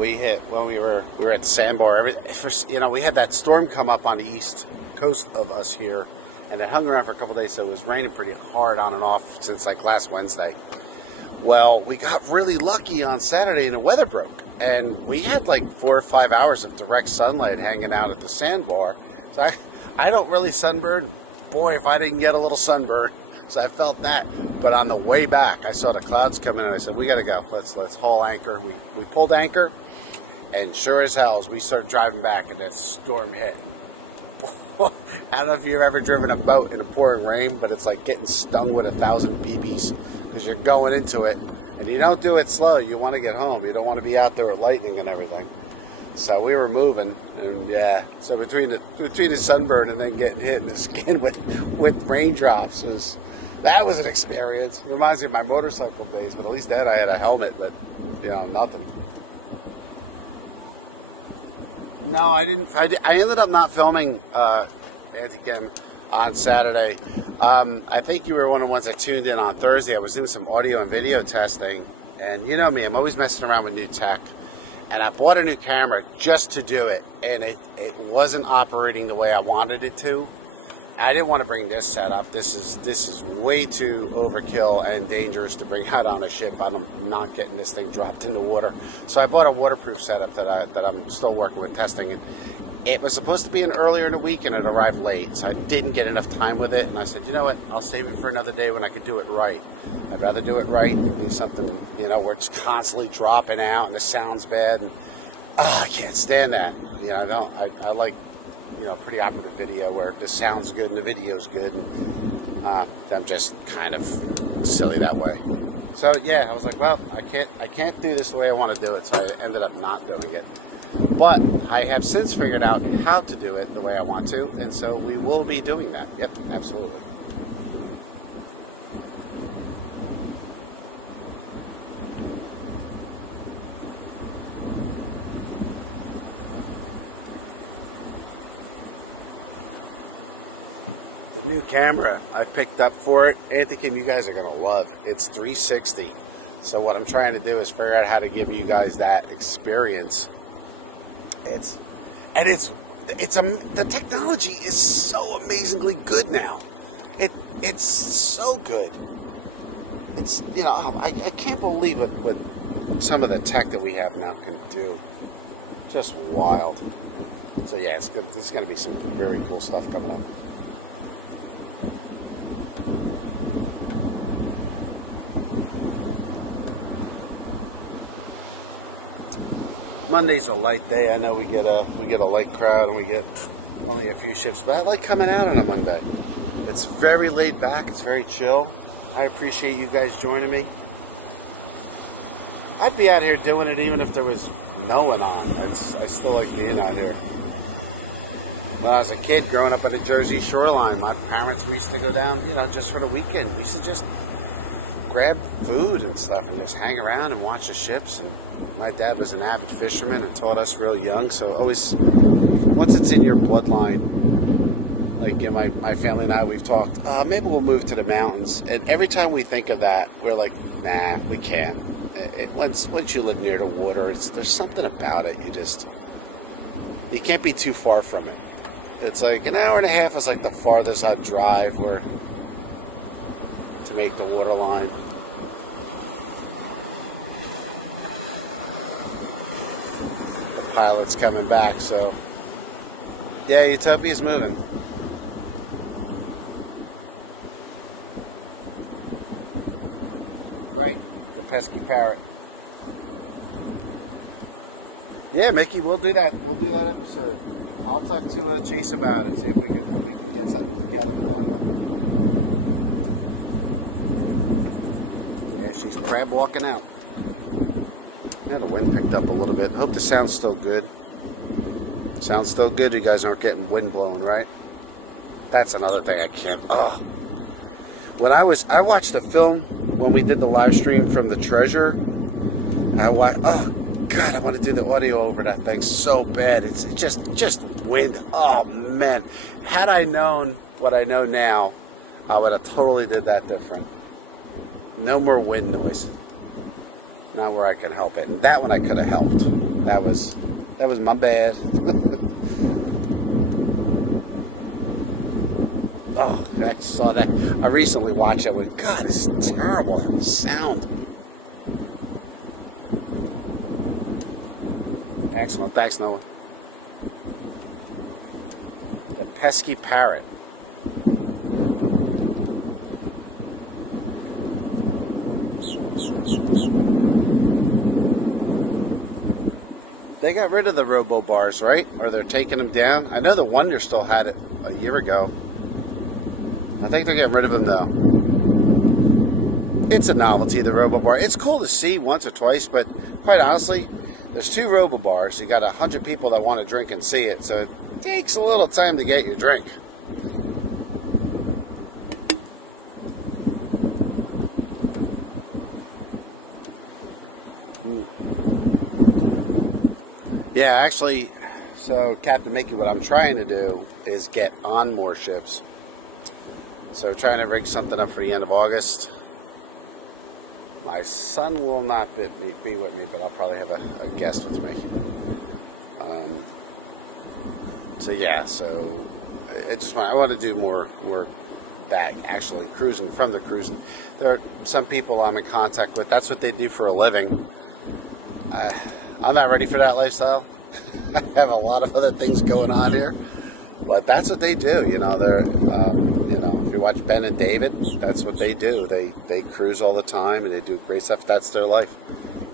we hit when we were at the sandbar. We had that storm come up on the east coast of us here, and it hung around for a couple days. So it was raining pretty hard on and off since like last Wednesday. Well, we got really lucky on Saturday and the weather broke, and we had like 4 or 5 hours of direct sunlight hanging out at the sandbar. So I don't really sunburn. Boy, if I didn't get a little sunburn. So I felt that. But on the way back, I saw the clouds coming, and I said, we got to go. Let's haul anchor. We pulled anchor, and sure as hell, as we started driving back, and that storm hit. I don't know if you've ever driven a boat in a pouring rain, but it's like getting stung with 1,000 BBs because you're going into it, and you don't do it slow. You want to get home. You don't want to be out there with lightning and everything. So we were moving, and yeah. So between the sunburn and then getting hit in the skin with raindrops that was an experience. It reminds me of my motorcycle days, but at least then I had a helmet, but nothing. No, I didn't. I ended up not filming Anti-Chem on Saturday. I think you were one of the ones that tuned in on Thursday. I was doing some audio and video testing, and you know me, I'm always messing around with new tech. And I bought a new camera just to do it, and it wasn't operating the way I wanted it to. I didn't want to bring this setup. This is way too overkill and dangerous to bring out on a ship. I'm not getting this thing dropped in the water. So I bought a waterproof setup that I'm still working with testing. And it was supposed to be in earlier in the week, and it arrived late. So I didn't get enough time with it. And I said, you know what? I'll save it for another day when I can do it right. I'd rather do it right than do something, where it's constantly dropping out and the sound's bad. And I can't stand that. I like pretty operative video where the sound's good and the video's good. And, I'm just kind of silly that way. So yeah, I was like, well, I can't do this the way I want to do it. So I ended up not doing it. But I have since figured out how to do it the way I want to, and so we will be doing that. Yep, absolutely. New camera I picked up for it. Anti-Chem, you guys are going to love. It's 360. So what I'm trying to do is figure out how to give you guys that experience. The technology is so amazingly good now. It's so good. It's I can't believe what some of the tech that we have now can do. Just wild. So yeah, it's good. There's going to be some very cool stuff coming up. Monday's a light day. I know we get a light crowd and we get only a few ships, but I like coming out on a Monday. It's very laid back. It's very chill. I appreciate you guys joining me. I'd be out here doing it even if there was no one on. I still like being out here. When I was a kid growing up on the Jersey shoreline, my parents used to go down, just for the weekend. We used to just grab food and stuff and just hang around and watch the ships. And my dad was an avid fisherman and taught us real young. So always, once it's in your bloodline, like my family and I, we've talked, maybe we'll move to the mountains. And every time we think of that, we're like, nah, we can't. Once you live near the water, there's something about it. You can't be too far from it. It's like an hour and a half is like the farthest I'd drive to make the water line. The pilot's coming back, so yeah, Utopia's moving. Right, the pesky parrot. Yeah, Mickey, we'll do that. We'll do that episode. I'll talk to Chase about it, see if we can get something together. Yeah, she's crab walking out. Yeah, the wind picked up a little bit. Hope the sound's still good. Sounds still good? You guys aren't getting wind blowing, right? That's another thing I can't. When I watched the film when we did the live stream from the Treasure. God, I want to do the audio over that thing so bad. It's just wind. Oh man, had I known what I know now, I would have totally did that different. No more wind noise. Not where I can help it. And that one I could have helped. That was my bad. Oh, I saw that. I recently watched it. With God, it's terrible sound. Excellent. Thanks, Noah. The pesky parrot. They got rid of the robo bars, right? Or they're taking them down. I know the Wonder still had it a year ago. I think they're getting rid of them though. It's a novelty, the robo bar. It's cool to see once or twice, but quite honestly, there's 2 robo bars. You got 100 people that want to drink and see it, so it takes a little time to get your drink. Yeah, actually, so Captain Mickey, what I'm trying to do is get on more ships. So trying to rig something up for the end of August. My son will not be with me, but I'll probably have a guest with me. So yeah, so I want to do more back, actually cruising from the cruising. There are some people I'm in contact with. That's what they do for a living. I'm not ready for that lifestyle. I have a lot of other things going on here, but that's what they do. You know, they're if you watch Ben and David, that's what they do. They cruise all the time and they do great stuff. That's their life.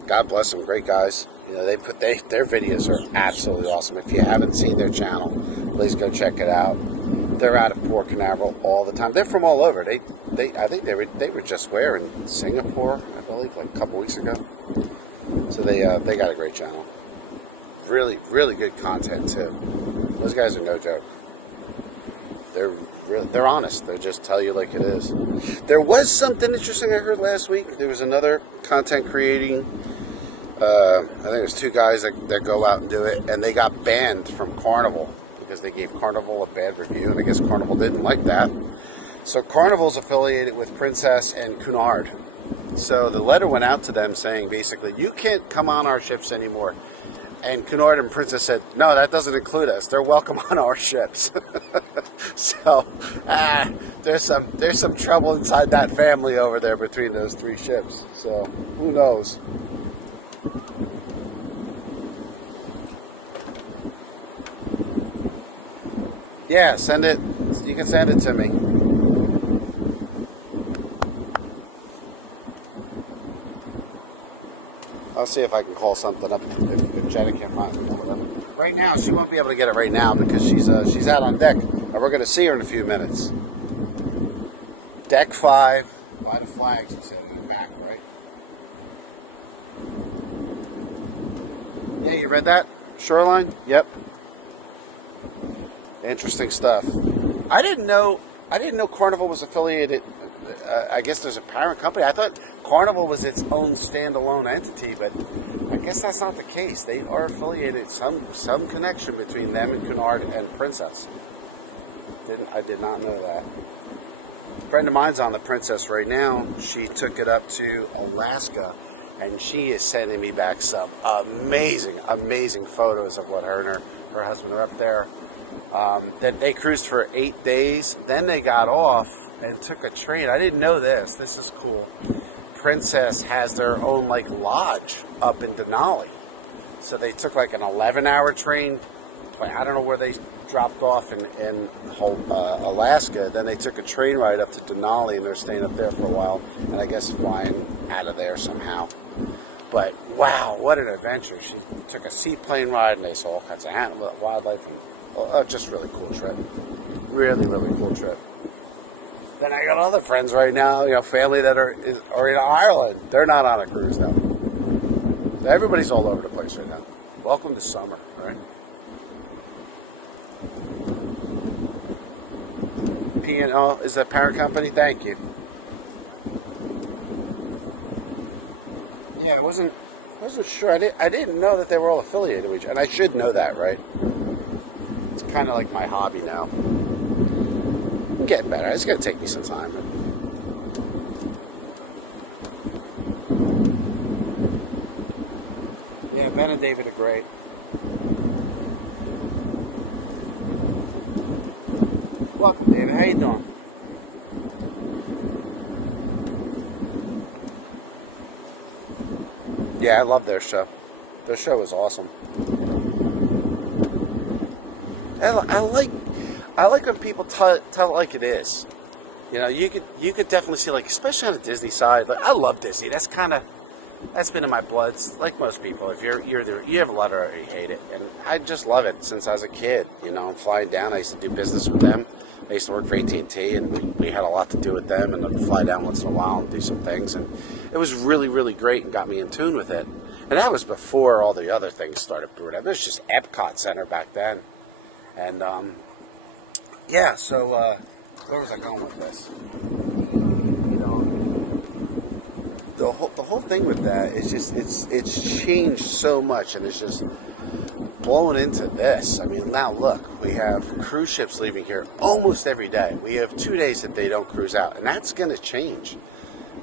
God bless them, great guys. You know, their videos are absolutely awesome. If you haven't seen their channel, please go check it out. They're out of Port Canaveral all the time. They're from all over. I think they were just in Singapore, I believe, like a couple weeks ago. So they got a great channel. Really, really good content too. Those guys are no joke. They're honest. They just tell you like it is. There was something interesting I heard last week. There was another content creating. I think there's 2 guys that go out and do it, and they got banned from Carnival because they gave Carnival a bad review, and I guess Carnival didn't like that. So Carnival's affiliated with Princess and Cunard. So the letter went out to them saying basically, you can't come on our ships anymore. And Cunard and Princess said, no, that doesn't include us. They're welcome on our ships. So, there's some trouble inside that family over there between those 3 ships. So, who knows? Yeah, send it. You can send it to me. I'll see if I can call something up if Jenna can't find it or whatever. Right now, she won't be able to get it right now because she's out on deck, and we're going to see her in a few minutes. Deck 5, by the flags, she said in the back, right? Yeah, you read that? Shoreline? Yep. Interesting stuff. I didn't know Carnival was affiliated. I guess there's a parent company. I thought Carnival was its own standalone entity, but I guess that's not the case. They are affiliated. Some connection between them and Cunard and Princess. I did not know that. A friend of mine's on the Princess right now. She took it up to Alaska, and she is sending me back some amazing photos of what her and her husband are up there. That they cruised for 8 days. Then they got off and took a train. I didn't know this. This is cool. Princess has their own lodge up in Denali. So they took an 11-hour train. I don't know where they dropped off in Alaska. Then they took a train ride up to Denali, and they're staying up there for a while. And I guess flying out of there somehow. But wow, what an adventure! She took a seaplane ride, and they saw all kinds of wildlife. Just really cool trip. Really, really cool trip. Then I got other friends right now, family that are in Ireland. They're not on a cruise now. Everybody's all over the place right now. Welcome to summer, right? P&O is that parent company? Thank you. Yeah, I wasn't sure. I didn't know that they were all affiliated with each other, and I should know that, right? It's kind of like my hobby now. I'm getting better. It's going to take me some time. Yeah, Ben and David are great. Welcome, David. How you doing? Yeah, I love their show. Their show is awesome. I like when people tell it like it is. You know, you could definitely see, like, especially on the Disney side. Like, I love Disney. That's been in my blood. It's like most people, if you're there, you have a lot or you hate it, and I just love it since I was a kid. You know, I'm flying down. I used to do business with them. I used to work for AT&T, and we had a lot to do with them, and I'd fly down once in a while and do some things, and it was really, really great and got me in tune with it. And that was before all the other things started brewing up. There's just Epcot Center back then, and yeah. So where was I going with this? You know, the whole thing with that is just it's changed so much, and it's just blowing into this. I mean, now look, we have cruise ships leaving here almost every day. We have 2 days that they don't cruise out, and that's going to change.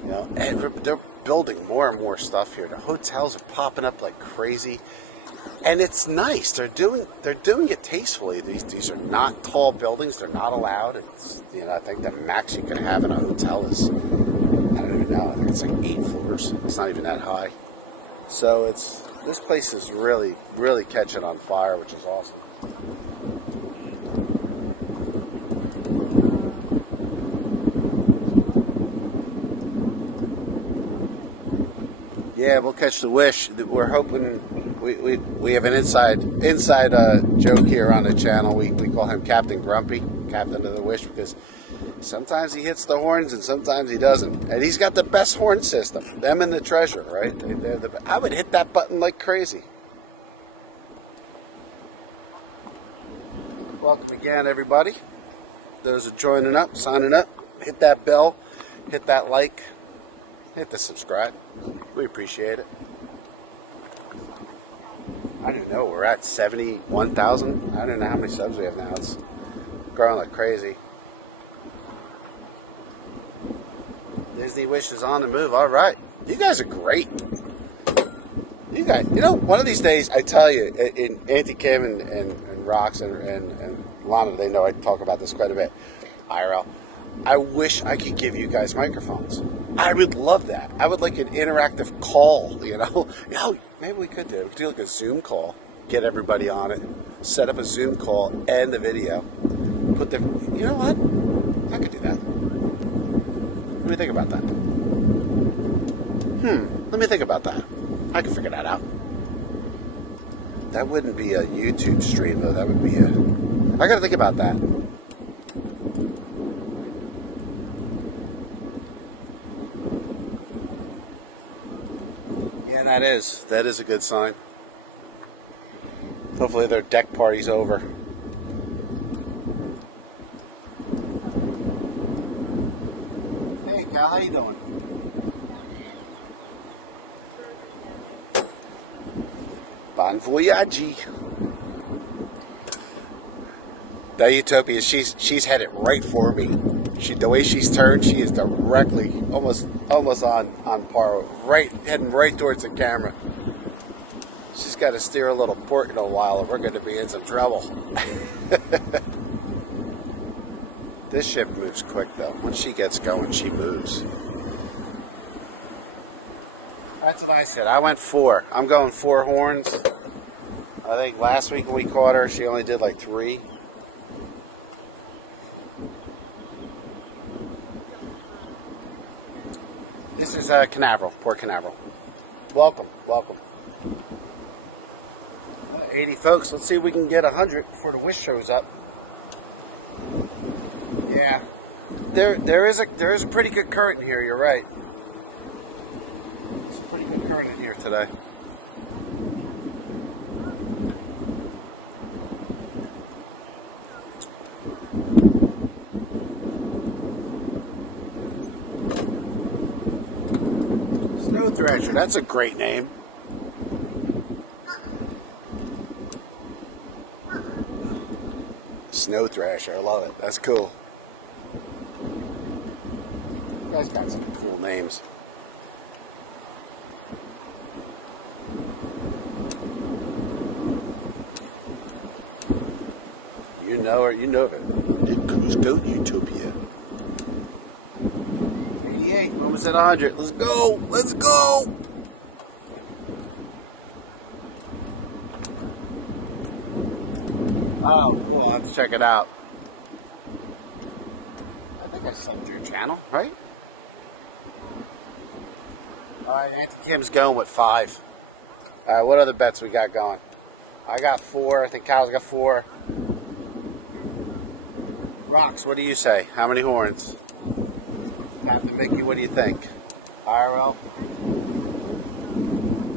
You know, and they're building more and more stuff here. The hotels are popping up like crazy, and it's nice. They're doing it tastefully. These are not tall buildings. They're not allowed. It's, you know, I think the max you can have in a hotel is, I don't even know. I think it's like 8 floors. It's not even that high. So this place is really, really catching on fire, which is awesome. Yeah, we'll catch the Wish. We're hoping we have an inside joke here on the channel. We call him Captain Grumpy, Captain of the Wish, because sometimes he hits the horns and sometimes he doesn't. And he's got the best horn system. Them and the Treasure, right? I would hit that button like crazy. Welcome again, everybody. Those are joining up, signing up. Hit that bell, hit that like, hit the subscribe. We appreciate it. I don't know. We're at 71,000. I don't know how many subs we have now. It's growing like crazy. Disney Wish is on the move. All right. You guys are great. You guys, you know, one of these days, I tell you, in Auntie Kim and Rox and Lana, they know I talk about this quite a bit. IRL. I wish I could give you guys microphones. I would love that. I would like an interactive call, you know. You know, maybe we could do it. We could do like a Zoom call. Get everybody on it. Set up a Zoom call and the video. Put the, you know what? I could do that. Let me think about that. Let me think about that. I can figure that out. That wouldn't be a YouTube stream, though. That would be a... I gotta think about that. Yeah, that is a good sign. Hopefully their deck party's over. Hey, Cal, how you doing? Bon voyage. The Utopia, she's headed right for me. The way she's turned, she is directly, almost on par, heading right towards the camera. She's got to steer a little port in a while, or we're going to be in some trouble. This ship moves quick, though. Once she gets going, she moves. That's what I said. I went 4. I'm going 4 horns. I think last week when we caught her, she only did like 3. This is Canaveral, Port Canaveral. Welcome. 80 folks. Let's see if we can get 100 before the Wish shows up. Yeah, there is a pretty good current here. You're right. It's a pretty good current in here today. Snow Thrasher. That's a great name. Snow Thrasher, I love it. That's cool. You guys got some cool names. know her, you know it. Cusco Utopia. 88, almost at 100. Let's go. Let's go. Oh, cool. I'll have to check it out. I think I subbed your channel, right? Alright, Auntie Kim's going with 5. Alright, what other bets we got going? I got 4. I think Kyle's got 4. Rocks, what do you say? How many horns? Captain Mickey, what do you think? IRL?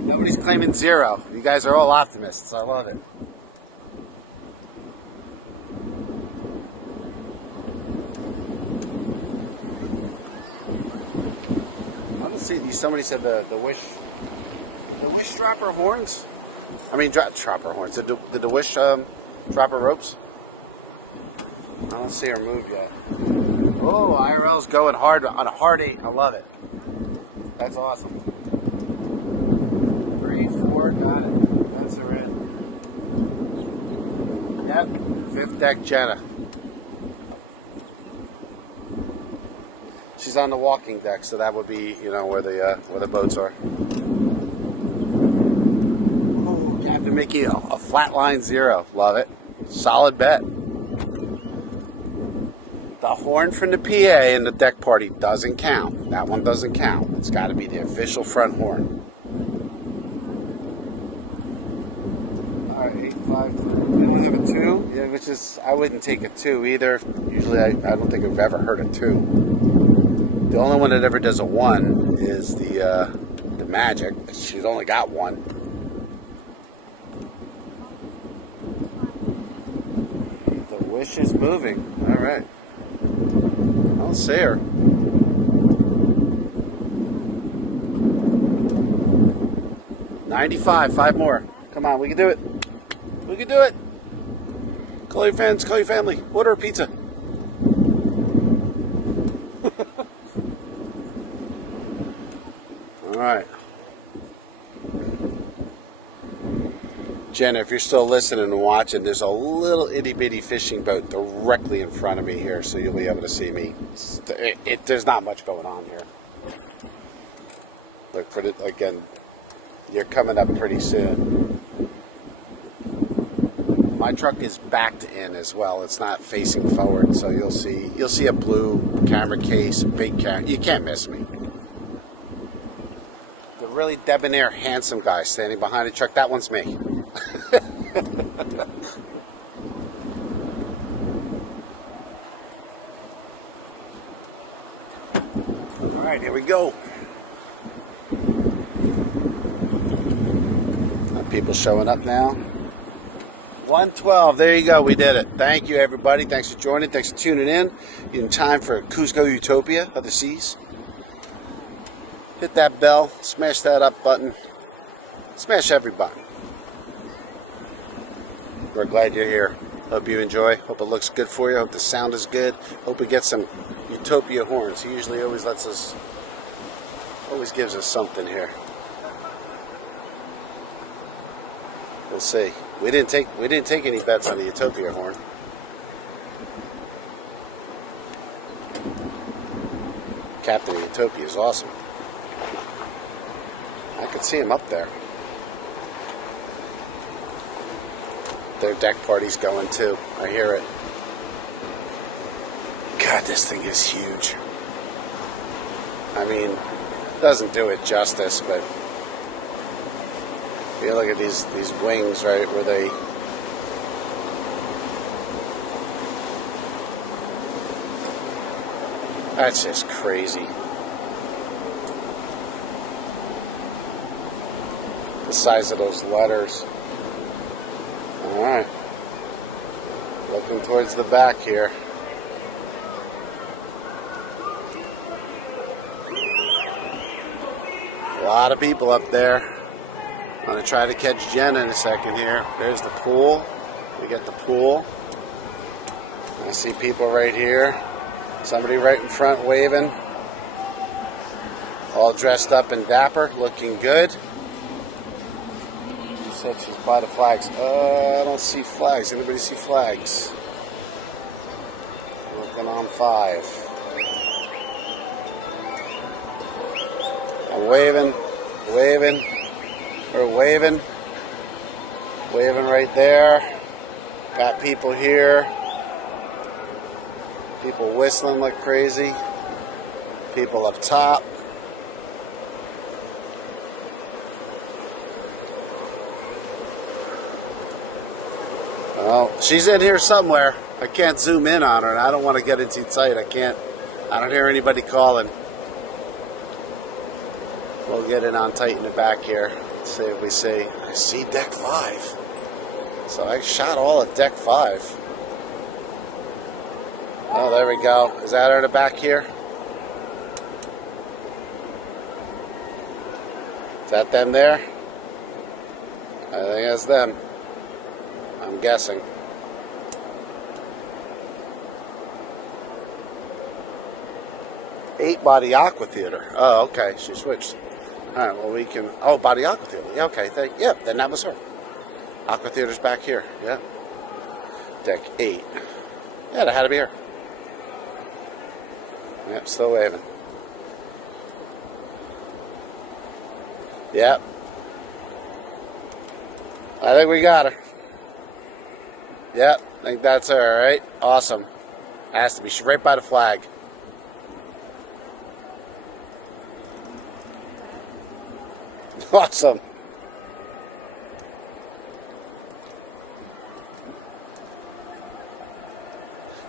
Nobody's claiming 0. You guys are all optimists. I love it. Somebody said the wish dropper horns. I mean dropper horns. The wish dropper ropes. I don't see her move yet. Oh, IRL's going hard on a hard 8. I love it. That's awesome. 3, 4, got it. That's a red. Yep. 5th deck Jenna. She's on the walking deck, so that would be, where the boats are. Oh, Captain Mickey, a flat line 0. Love it. Solid bet. The horn from the PA in the deck party doesn't count. That one doesn't count. It's got to be the official front horn. All right, 8, 5. You don't have a 2? Yeah, which is, I wouldn't take a 2 either. Usually, I don't think I've ever heard a 2. The only one that ever does a 1 is the Magic. She's only got 1. The Wish is moving. All right. I don't see her. $95. 5 more. Come on, we can do it. We can do it. Call your fans. Call your family. Order a pizza. All right. Jenna, if you're still listening and watching, there's a little itty-bitty fishing boat directly in front of me here, so you'll be able to see me. There's not much going on here. Look, again, you're coming up pretty soon. My truck is backed in as well. It's not facing forward, so you'll see a blue camera case, a big camera. You can't miss me. Really debonair, handsome guy standing behind the truck. That one's me. All right, here we go. People showing up now. 112. There you go. We did it. Thank you, everybody. Thanks for joining. Thanks for tuning in. In time for Cusco Utopia of the Seas. Hit that bell, smash that up button, smash every button. We're glad you're here. Hope you enjoy. Hope it looks good for you. Hope the sound is good. Hope we get some Utopia horns. He usually always gives us something here. We'll see. We didn't take any bets on the Utopia horn. Captain of Utopia is awesome. I could see him up there. Their deck party's going too. I hear it. God, this thing is huge. I mean, doesn't do it justice, but you look at these wings, right, where they that's just crazy. The size of those letters. Alright. Looking towards the back here. A lot of people up there. I'm going to try to catch Jenna in a second here. There's the pool. We get the pool. I see people right here. Somebody right in front waving. All dressed up and dapper. Looking good. She said she's by the flags. I don't see flags. Anybody see flags? on 5. I'm waving, waving, we're waving right there. Got people here. People whistling like crazy. People up top. Well, she's in here somewhere. I can't zoom in on her, and I don't want to get in too tight. I don't hear anybody calling. We'll get in on tight in the back here. Let's see if we see. I see deck 5. So I shot all at deck 5. Oh, there we go. Is that her in the back here? Is that them there? I think that's them. I'm guessing. Eight Body Aqua Theater. Oh, okay. She switched. All right. Well, we can. Oh, Body Aqua Theater. Yeah. Okay. Yeah. Then that was her. Aqua Theater's back here. Yeah. Deck 8. Yeah, that had to be her. Yep. Still waving. Yep. I think we got her. Yep. I think that's her. Right. Awesome. Has to be. She's right by the flag. Awesome.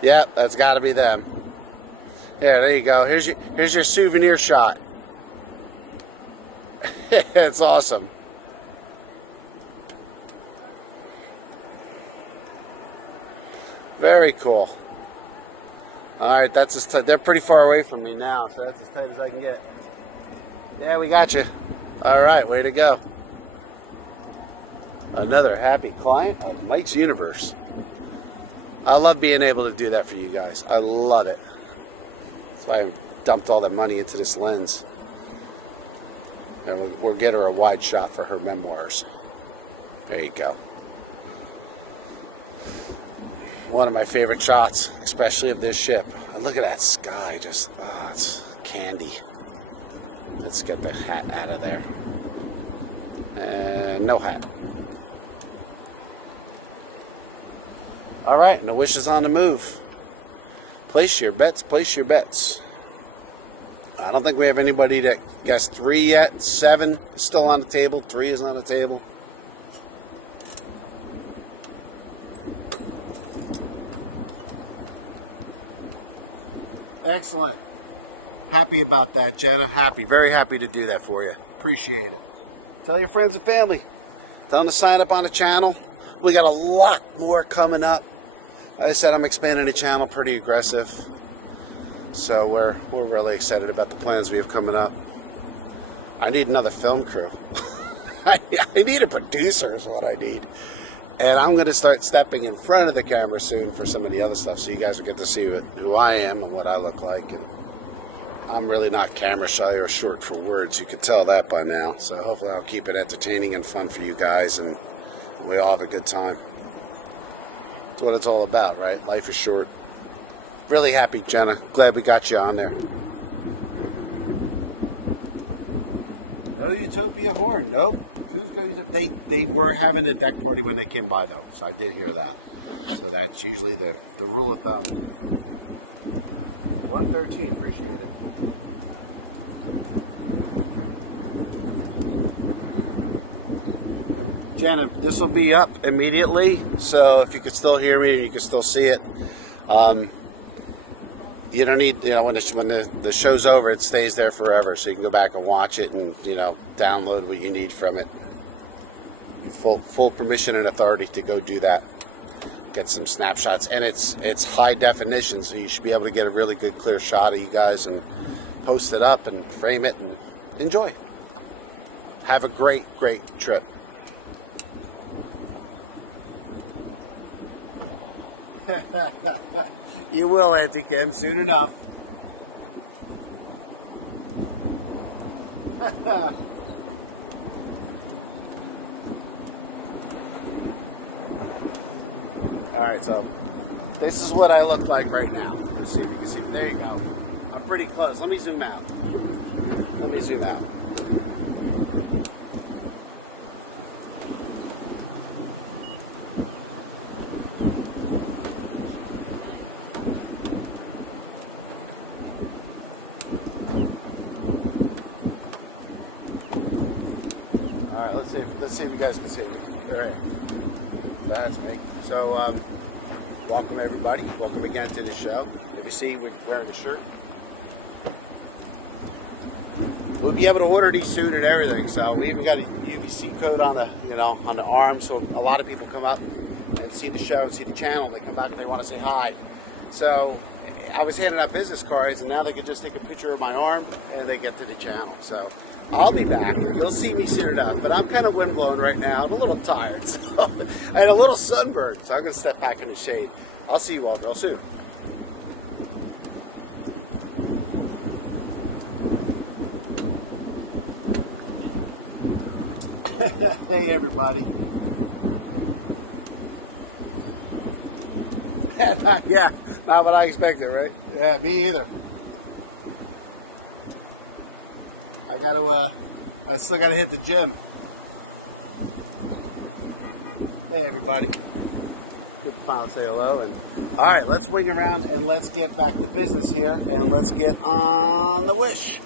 Yep, that's got to be them. Yeah, there you go. Here's your souvenir shot. It's awesome. Very cool. All right, that's as tight. They're pretty far away from me now, so that's as tight as I can get. Yeah, we got you. All right, way to go. Another happy client of Mike's Universe. I love being able to do that for you guys. I love it. That's why I dumped all that money into this lens. And we'll get her a wide shot for her memoirs. There you go. One of my favorite shots, especially of this ship. And look at that sky, just, oh, it's candy. Let's get the hat out of there. And no hat. All right, and the wish is on the move. Place your bets, place your bets. I don't think we have anybody that guessed 3 yet. 7 is still on the table. 3 is on the table. Excellent. Happy about that, Jenna. Happy. Very happy to do that for you. Appreciate it. Tell your friends and family. Tell them to sign up on the channel. We got a lot more coming up. Like I said, I'm expanding the channel pretty aggressive. So we're really excited about the plans we have coming up. I need another film crew. I need a producer is what I need. And I'm going to start stepping in front of the camera soon for some of the other stuff, so you guys will get to see who I am and what I look like. And I'm really not camera shy or short for words. You can tell that by now. So hopefully I'll keep it entertaining and fun for you guys, and we all have a good time. That's what it's all about, right? Life is short. Really happy, Jenna. Glad we got you on there. No Utopia horn. Nope. They were having a deck party when they came by, though, so I did hear that. So that's usually the rule of thumb. 113, appreciate it. Jenna, this will be up immediately, so if you could still hear me and you can still see it, you don't need, when the show's over, it stays there forever, so you can go back and watch it and, download what you need from it. Full permission and authority to go do that. Get some snapshots, and it's high definition, so you should be able to get a really good clear shot of you guys and post it up and frame it and enjoy. Have a great trip. You will, Auntie Kim, soon enough. Alright, so this is what I look like right now. Let's see if you can see. There you go. I'm pretty close. Let me zoom out. Let me zoom out. All right, let's see if you guys can see me. All right, that's me. So, welcome everybody. Welcome again to the show. If you see, we're wearing a shirt. We'll be able to order these soon and everything. So we even got a UVC code on the, on the arm. So a lot of people come up and see the show and see the channel. They come back and they want to say hi. So I was handing out business cards, and now they can just take a picture of my arm and they get to the channel. So I'll be back. You'll see me soon enough. But I'm kind of windblown right now. I'm a little tired. So I had a little sunburn. So I'm going to step back in the shade. I'll see you all real soon. Hey everybody. Yeah, not what I expected, right? Yeah, me either. I still gotta hit the gym. Hey everybody. Good to finally say hello. And all right, let's wing around and let's get back to business here, and let's get on the wish.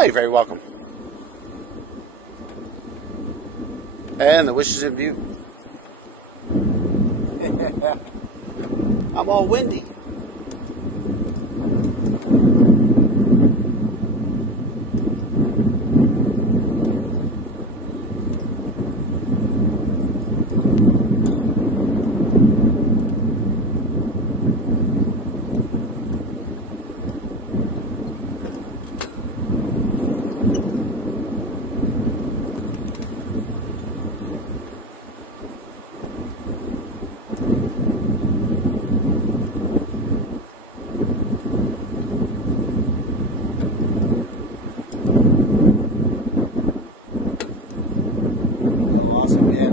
Oh, you're very welcome. And the wish is in view. I'm all windy.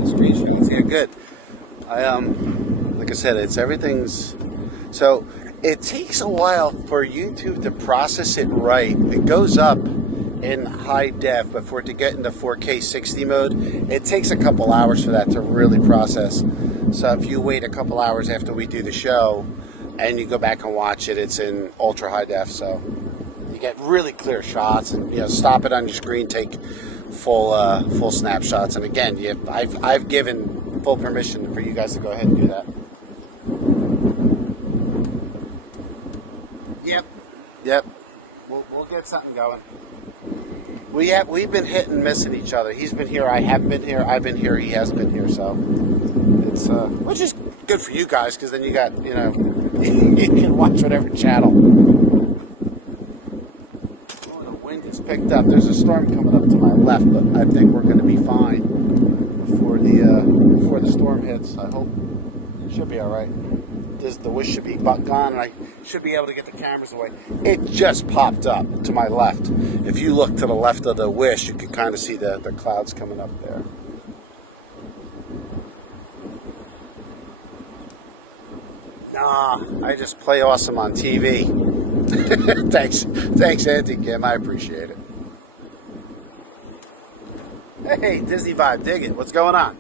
Screenshots. Yeah, good. Like I said, everything's. So it takes a while for YouTube to process it right. It goes up in high def, but for it to get into 4K 60 mode, it takes a couple hours for that to really process. So if you wait a couple hours after we do the show and you go back and watch it, it's in ultra high def. So you get really clear shots, and stop it on your screen, take full snapshots. And again, I've given full permission for you guys to go ahead and do that. Yep. We'll get something going. We've been hit and missing each other. He's been here, I haven't been here. I've been here, he hasn't been here. So it's which is good for you guys, because then you got you can watch whatever channel. Picked up. There's a storm coming up to my left, but I think we're going to be fine before the storm hits. I hope it should be all right. The wish should be gone, and I should be able to get the cameras away. It just popped up to my left. If you look to the left of the wish, you can kind of see the clouds coming up there. Nah, I just play awesome on TV. Thanks, Auntie Kim. I appreciate it. Hey, Disney Vibe, dig it. What's going on?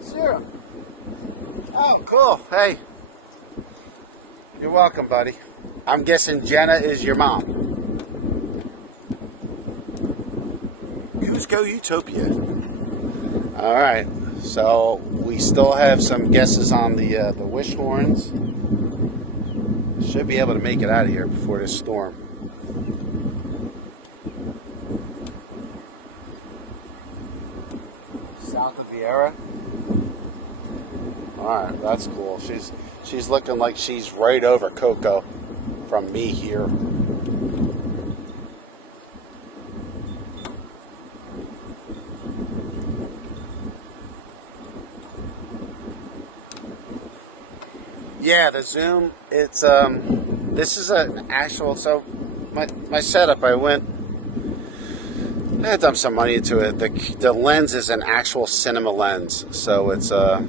Sarah. Oh, cool. Hey. You're welcome, buddy. I'm guessing Jenna is your mom. Cusco Utopia. All right. So we still have some guesses on the wish horns. Should be able to make it out of here before this storm. South of Vieira. Alright, that's cool. She's looking like she's right over Coco from me here. Yeah, the zoom, it's this is an actual, so my setup, I had dumped some money into it. The lens is an actual cinema lens, so it's a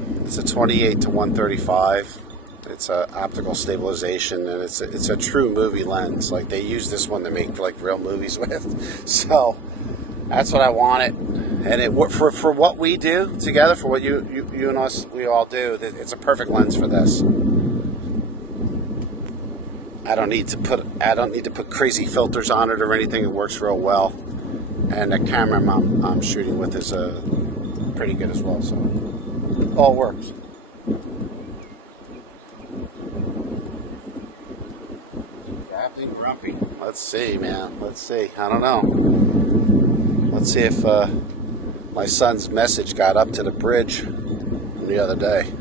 28 to 135. It's a optical stabilization, and it's a true movie lens. Like, they use this one to make like real movies with. So that's what I wanted, and it for what we do together, for what you and us we all do. It's a perfect lens for this. I don't need to put crazy filters on it or anything. It works real well, and the camera I'm shooting with is pretty good as well. So it all works. Captain Grumpy. Let's see, man. Let's see. I don't know. Let's see if my son's message got up to the bridge the other day.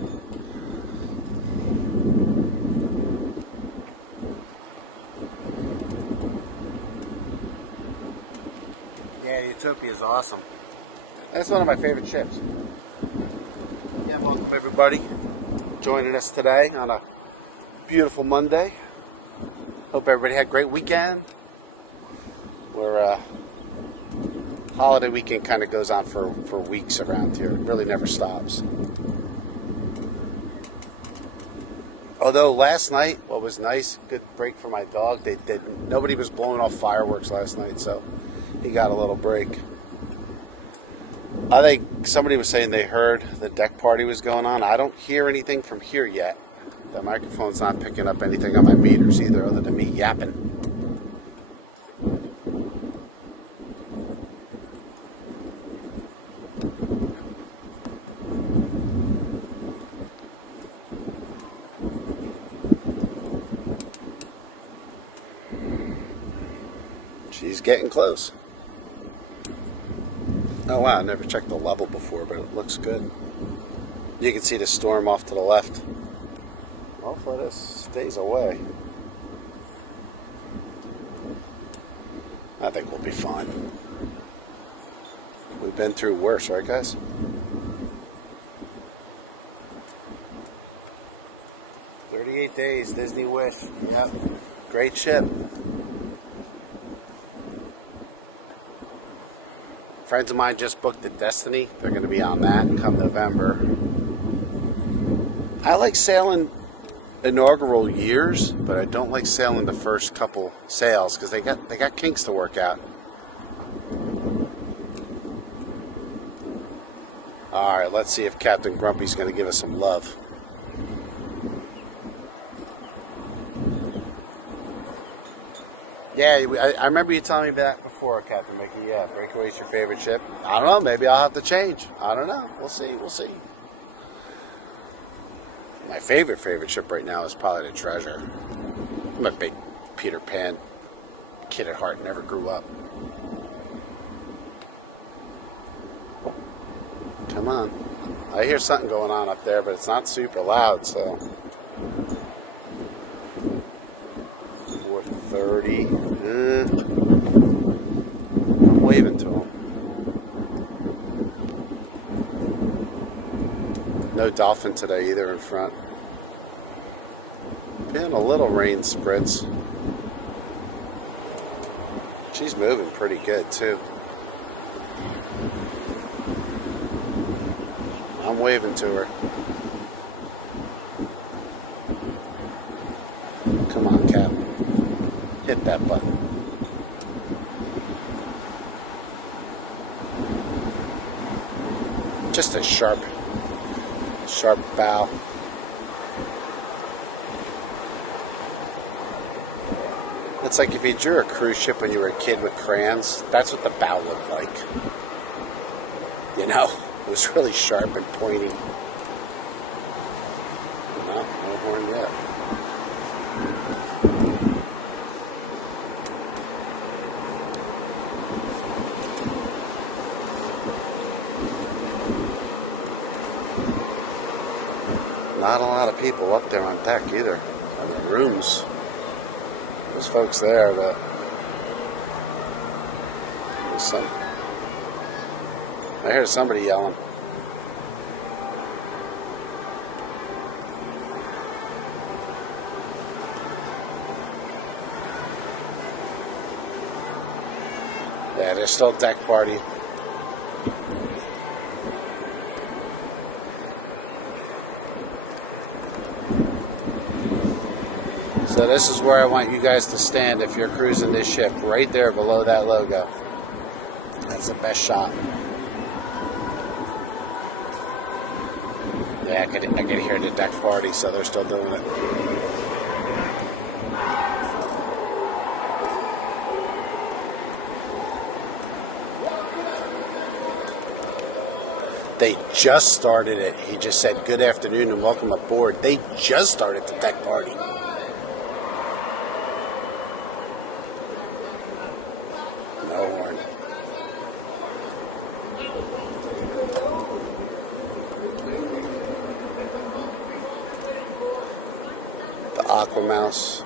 Utopia is awesome. That's one of my favorite ships. Yeah, welcome everybody joining us today on a beautiful Monday. Hope everybody had a great weekend. We're holiday weekend kind of goes on for weeks around here. It really never stops. Although last night, what was nice, good break for my dog. Nobody was blowing off fireworks last night, so he got a little break. I think somebody was saying they heard the deck party was going on. I don't hear anything from here yet. The microphone's not picking up anything on my meters either, other than me yapping. She's getting close. Oh wow, I never checked the level before, but it looks good. You can see the storm off to the left. Hopefully this stays away. I think we'll be fine. We've been through worse, right guys? Days, Disney Wish. Yep. Great ship. Friends of mine just booked the Destiny. They're going to be on that come November. I like sailing inaugural years, but I don't like sailing the first couple sails because they got kinks to work out. All right, let's see if Captain Grumpy's going to give us some love. Yeah, I remember you telling me that before, Captain Mickey. Yeah, Breakaway's your favorite ship. I don't know. Maybe I'll have to change. I don't know. We'll see. We'll see. My favorite ship right now is probably the Treasure. I'm a big Peter Pan kid at heart. Never grew up. Come on. I hear something going on up there, but it's not super loud, so. 4:30. I'm waving to him. No dolphin today either in front. Been a little rain spritz. She's moving pretty good too. I'm waving to her. Come on, Cap. Hit that button. Just a sharp bow. It's like if you drew a cruise ship when you were a kid with crayons, that's what the bow looked like. You know, it was really sharp and pointy. No horn yet. Not a lot of people up there on deck either. In the rooms. There's folks there, but I heard somebody yelling. there's still a deck party. So this is where I want you guys to stand if you're cruising this ship, right there below that logo. That's the best shot. Yeah, I can hear the deck party, so they're still doing it. They just started it. He just said, "Good afternoon and welcome aboard." They just started the deck party. No horn. The Aqua Mouse.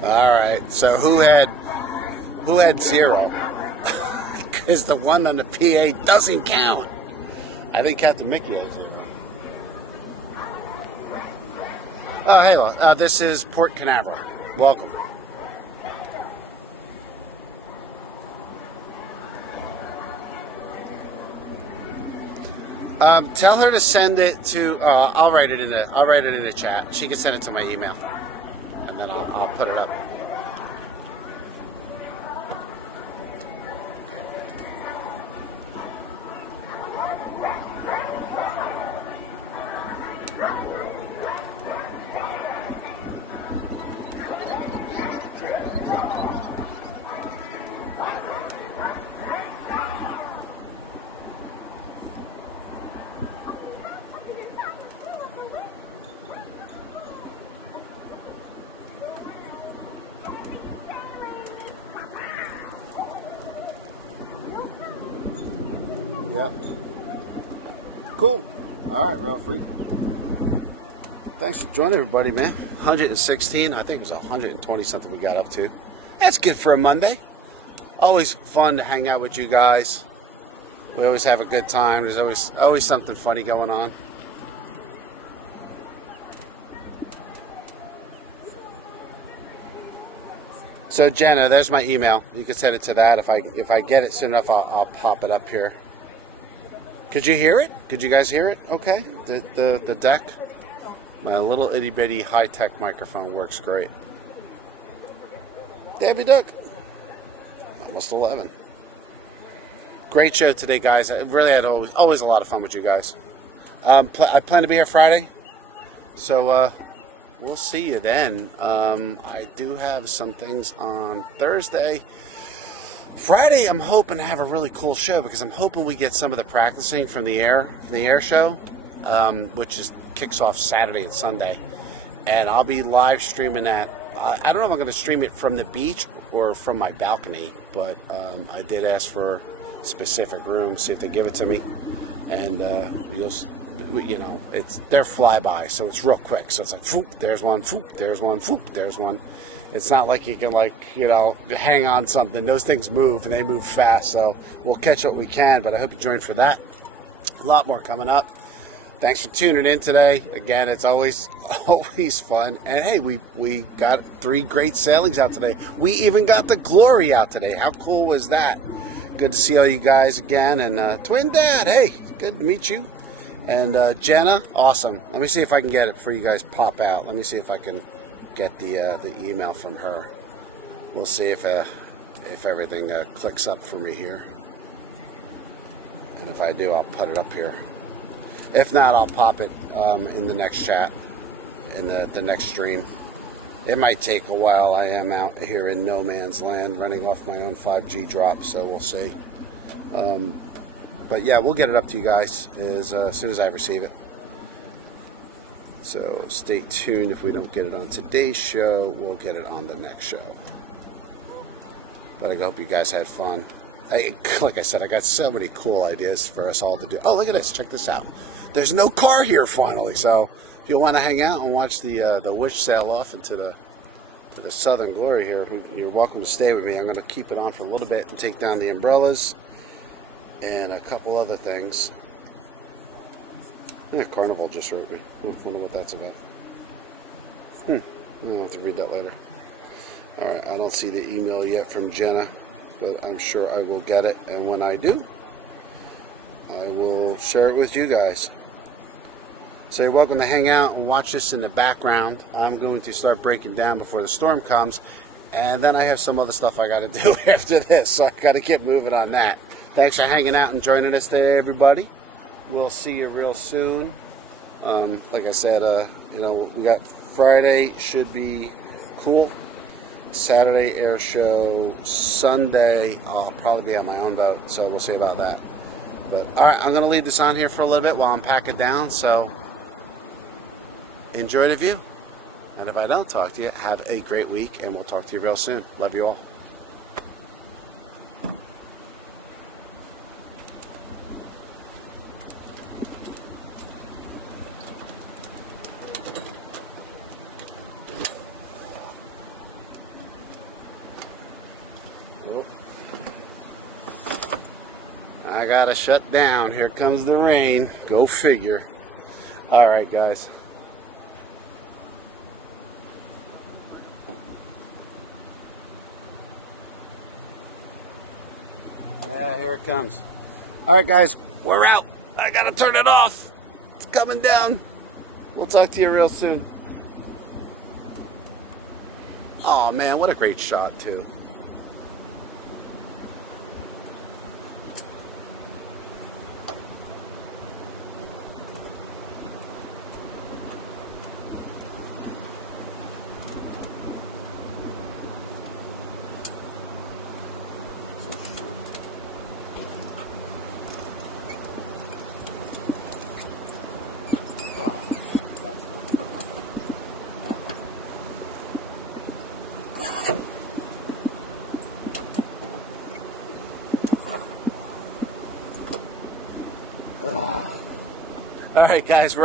All right. So who had 0? Because the one on the PA doesn't count. I think Captain Mickey had 0. Oh, hey, this is Port Canaveral. Welcome. Tell her to send it to. I'll write it in the chat. She can send it to my email, and then I'll put it up. Cool. All right, Ralphie. Thanks for joining, everybody, man. 116. I think it was 120 something we got up to. That's good for a Monday. Always fun to hang out with you guys. We always have a good time. There's always something funny going on. So Jenna, there's my email. You can send it to that. If I get it soon enough, I'll pop it up here. Could you hear it? Could you guys hear it? Okay. The deck. My little itty bitty high tech microphone works great. Debbie Duck. Almost 11. Great show today, guys. I really had always a lot of fun with you guys. I plan to be here Friday, so we'll see you then. I do have some things on Thursday. Friday, I'm hoping to have a really cool show because I'm hoping we get some of the practicing from the air show, which kicks off Saturday and Sunday, and I'll be live streaming that. I don't know if I'm going to stream it from the beach or from my balcony, but I did ask for specific rooms, see if they give it to me, and they're flyby, so it's real quick. So it's like, foop, there's one, foop, there's one, foop, there's one. It's not like you can hang on something. Those things move and they move fast. So we'll catch what we can. But I hope you join for that. A lot more coming up. Thanks for tuning in today. Again, it's always fun. And hey, we got 3 great sailings out today. We even got the Glory out today. How cool was that? Good to see all you guys again. And Twin Dad, hey, good to meet you. And Jenna, awesome. Let me see if I can get it before you guys pop out. Let me see if I can get the email from her. We'll see if everything clicks up for me here. And if I do, I'll put it up here. If not, I'll pop it in the next chat, in the next stream. It might take a while. I am out here in no man's land running off my own 5G drop, so we'll see. But yeah, we'll get it up to you guys as soon as I receive it. So stay tuned. If we don't get it on today's show, we'll get it on the next show. But I hope you guys had fun. Like I said, I got so many cool ideas for us all to do. Oh, look at this. Check this out. There's no car here finally. So if you want to hang out and watch the wish sail off into the southern glory here, you're welcome to stay with me. I'm going to keep it on for a little bit and take down the umbrellas and a couple other things. Yeah, Carnival just wrote me. I wonder what that's about. I'll have to read that later. Alright, I don't see the email yet from Jenna, but I'm sure I will get it. And when I do, I will share it with you guys. So you're welcome to hang out and watch this in the background. I'm going to start breaking down before the storm comes. And then I have some other stuff I got to do after this, so I got to get moving on that. Thanks for hanging out and joining us today, everybody. We'll see you real soon. Like I said, we got Friday should be cool. Saturday air show. Sunday I'll probably be on my own boat, so we'll see about that. But alright, I'm going to leave this on here for a little bit while I'm packing down, so enjoy the view. And if I don't talk to you, have a great week, and we'll talk to you real soon. Love you all. I gotta shut down. Here comes the rain. Go figure. Alright, guys. Yeah, here it comes. Alright, guys. We're out. I gotta turn it off. It's coming down. We'll talk to you real soon. Oh man, what a great shot, too. All right, guys.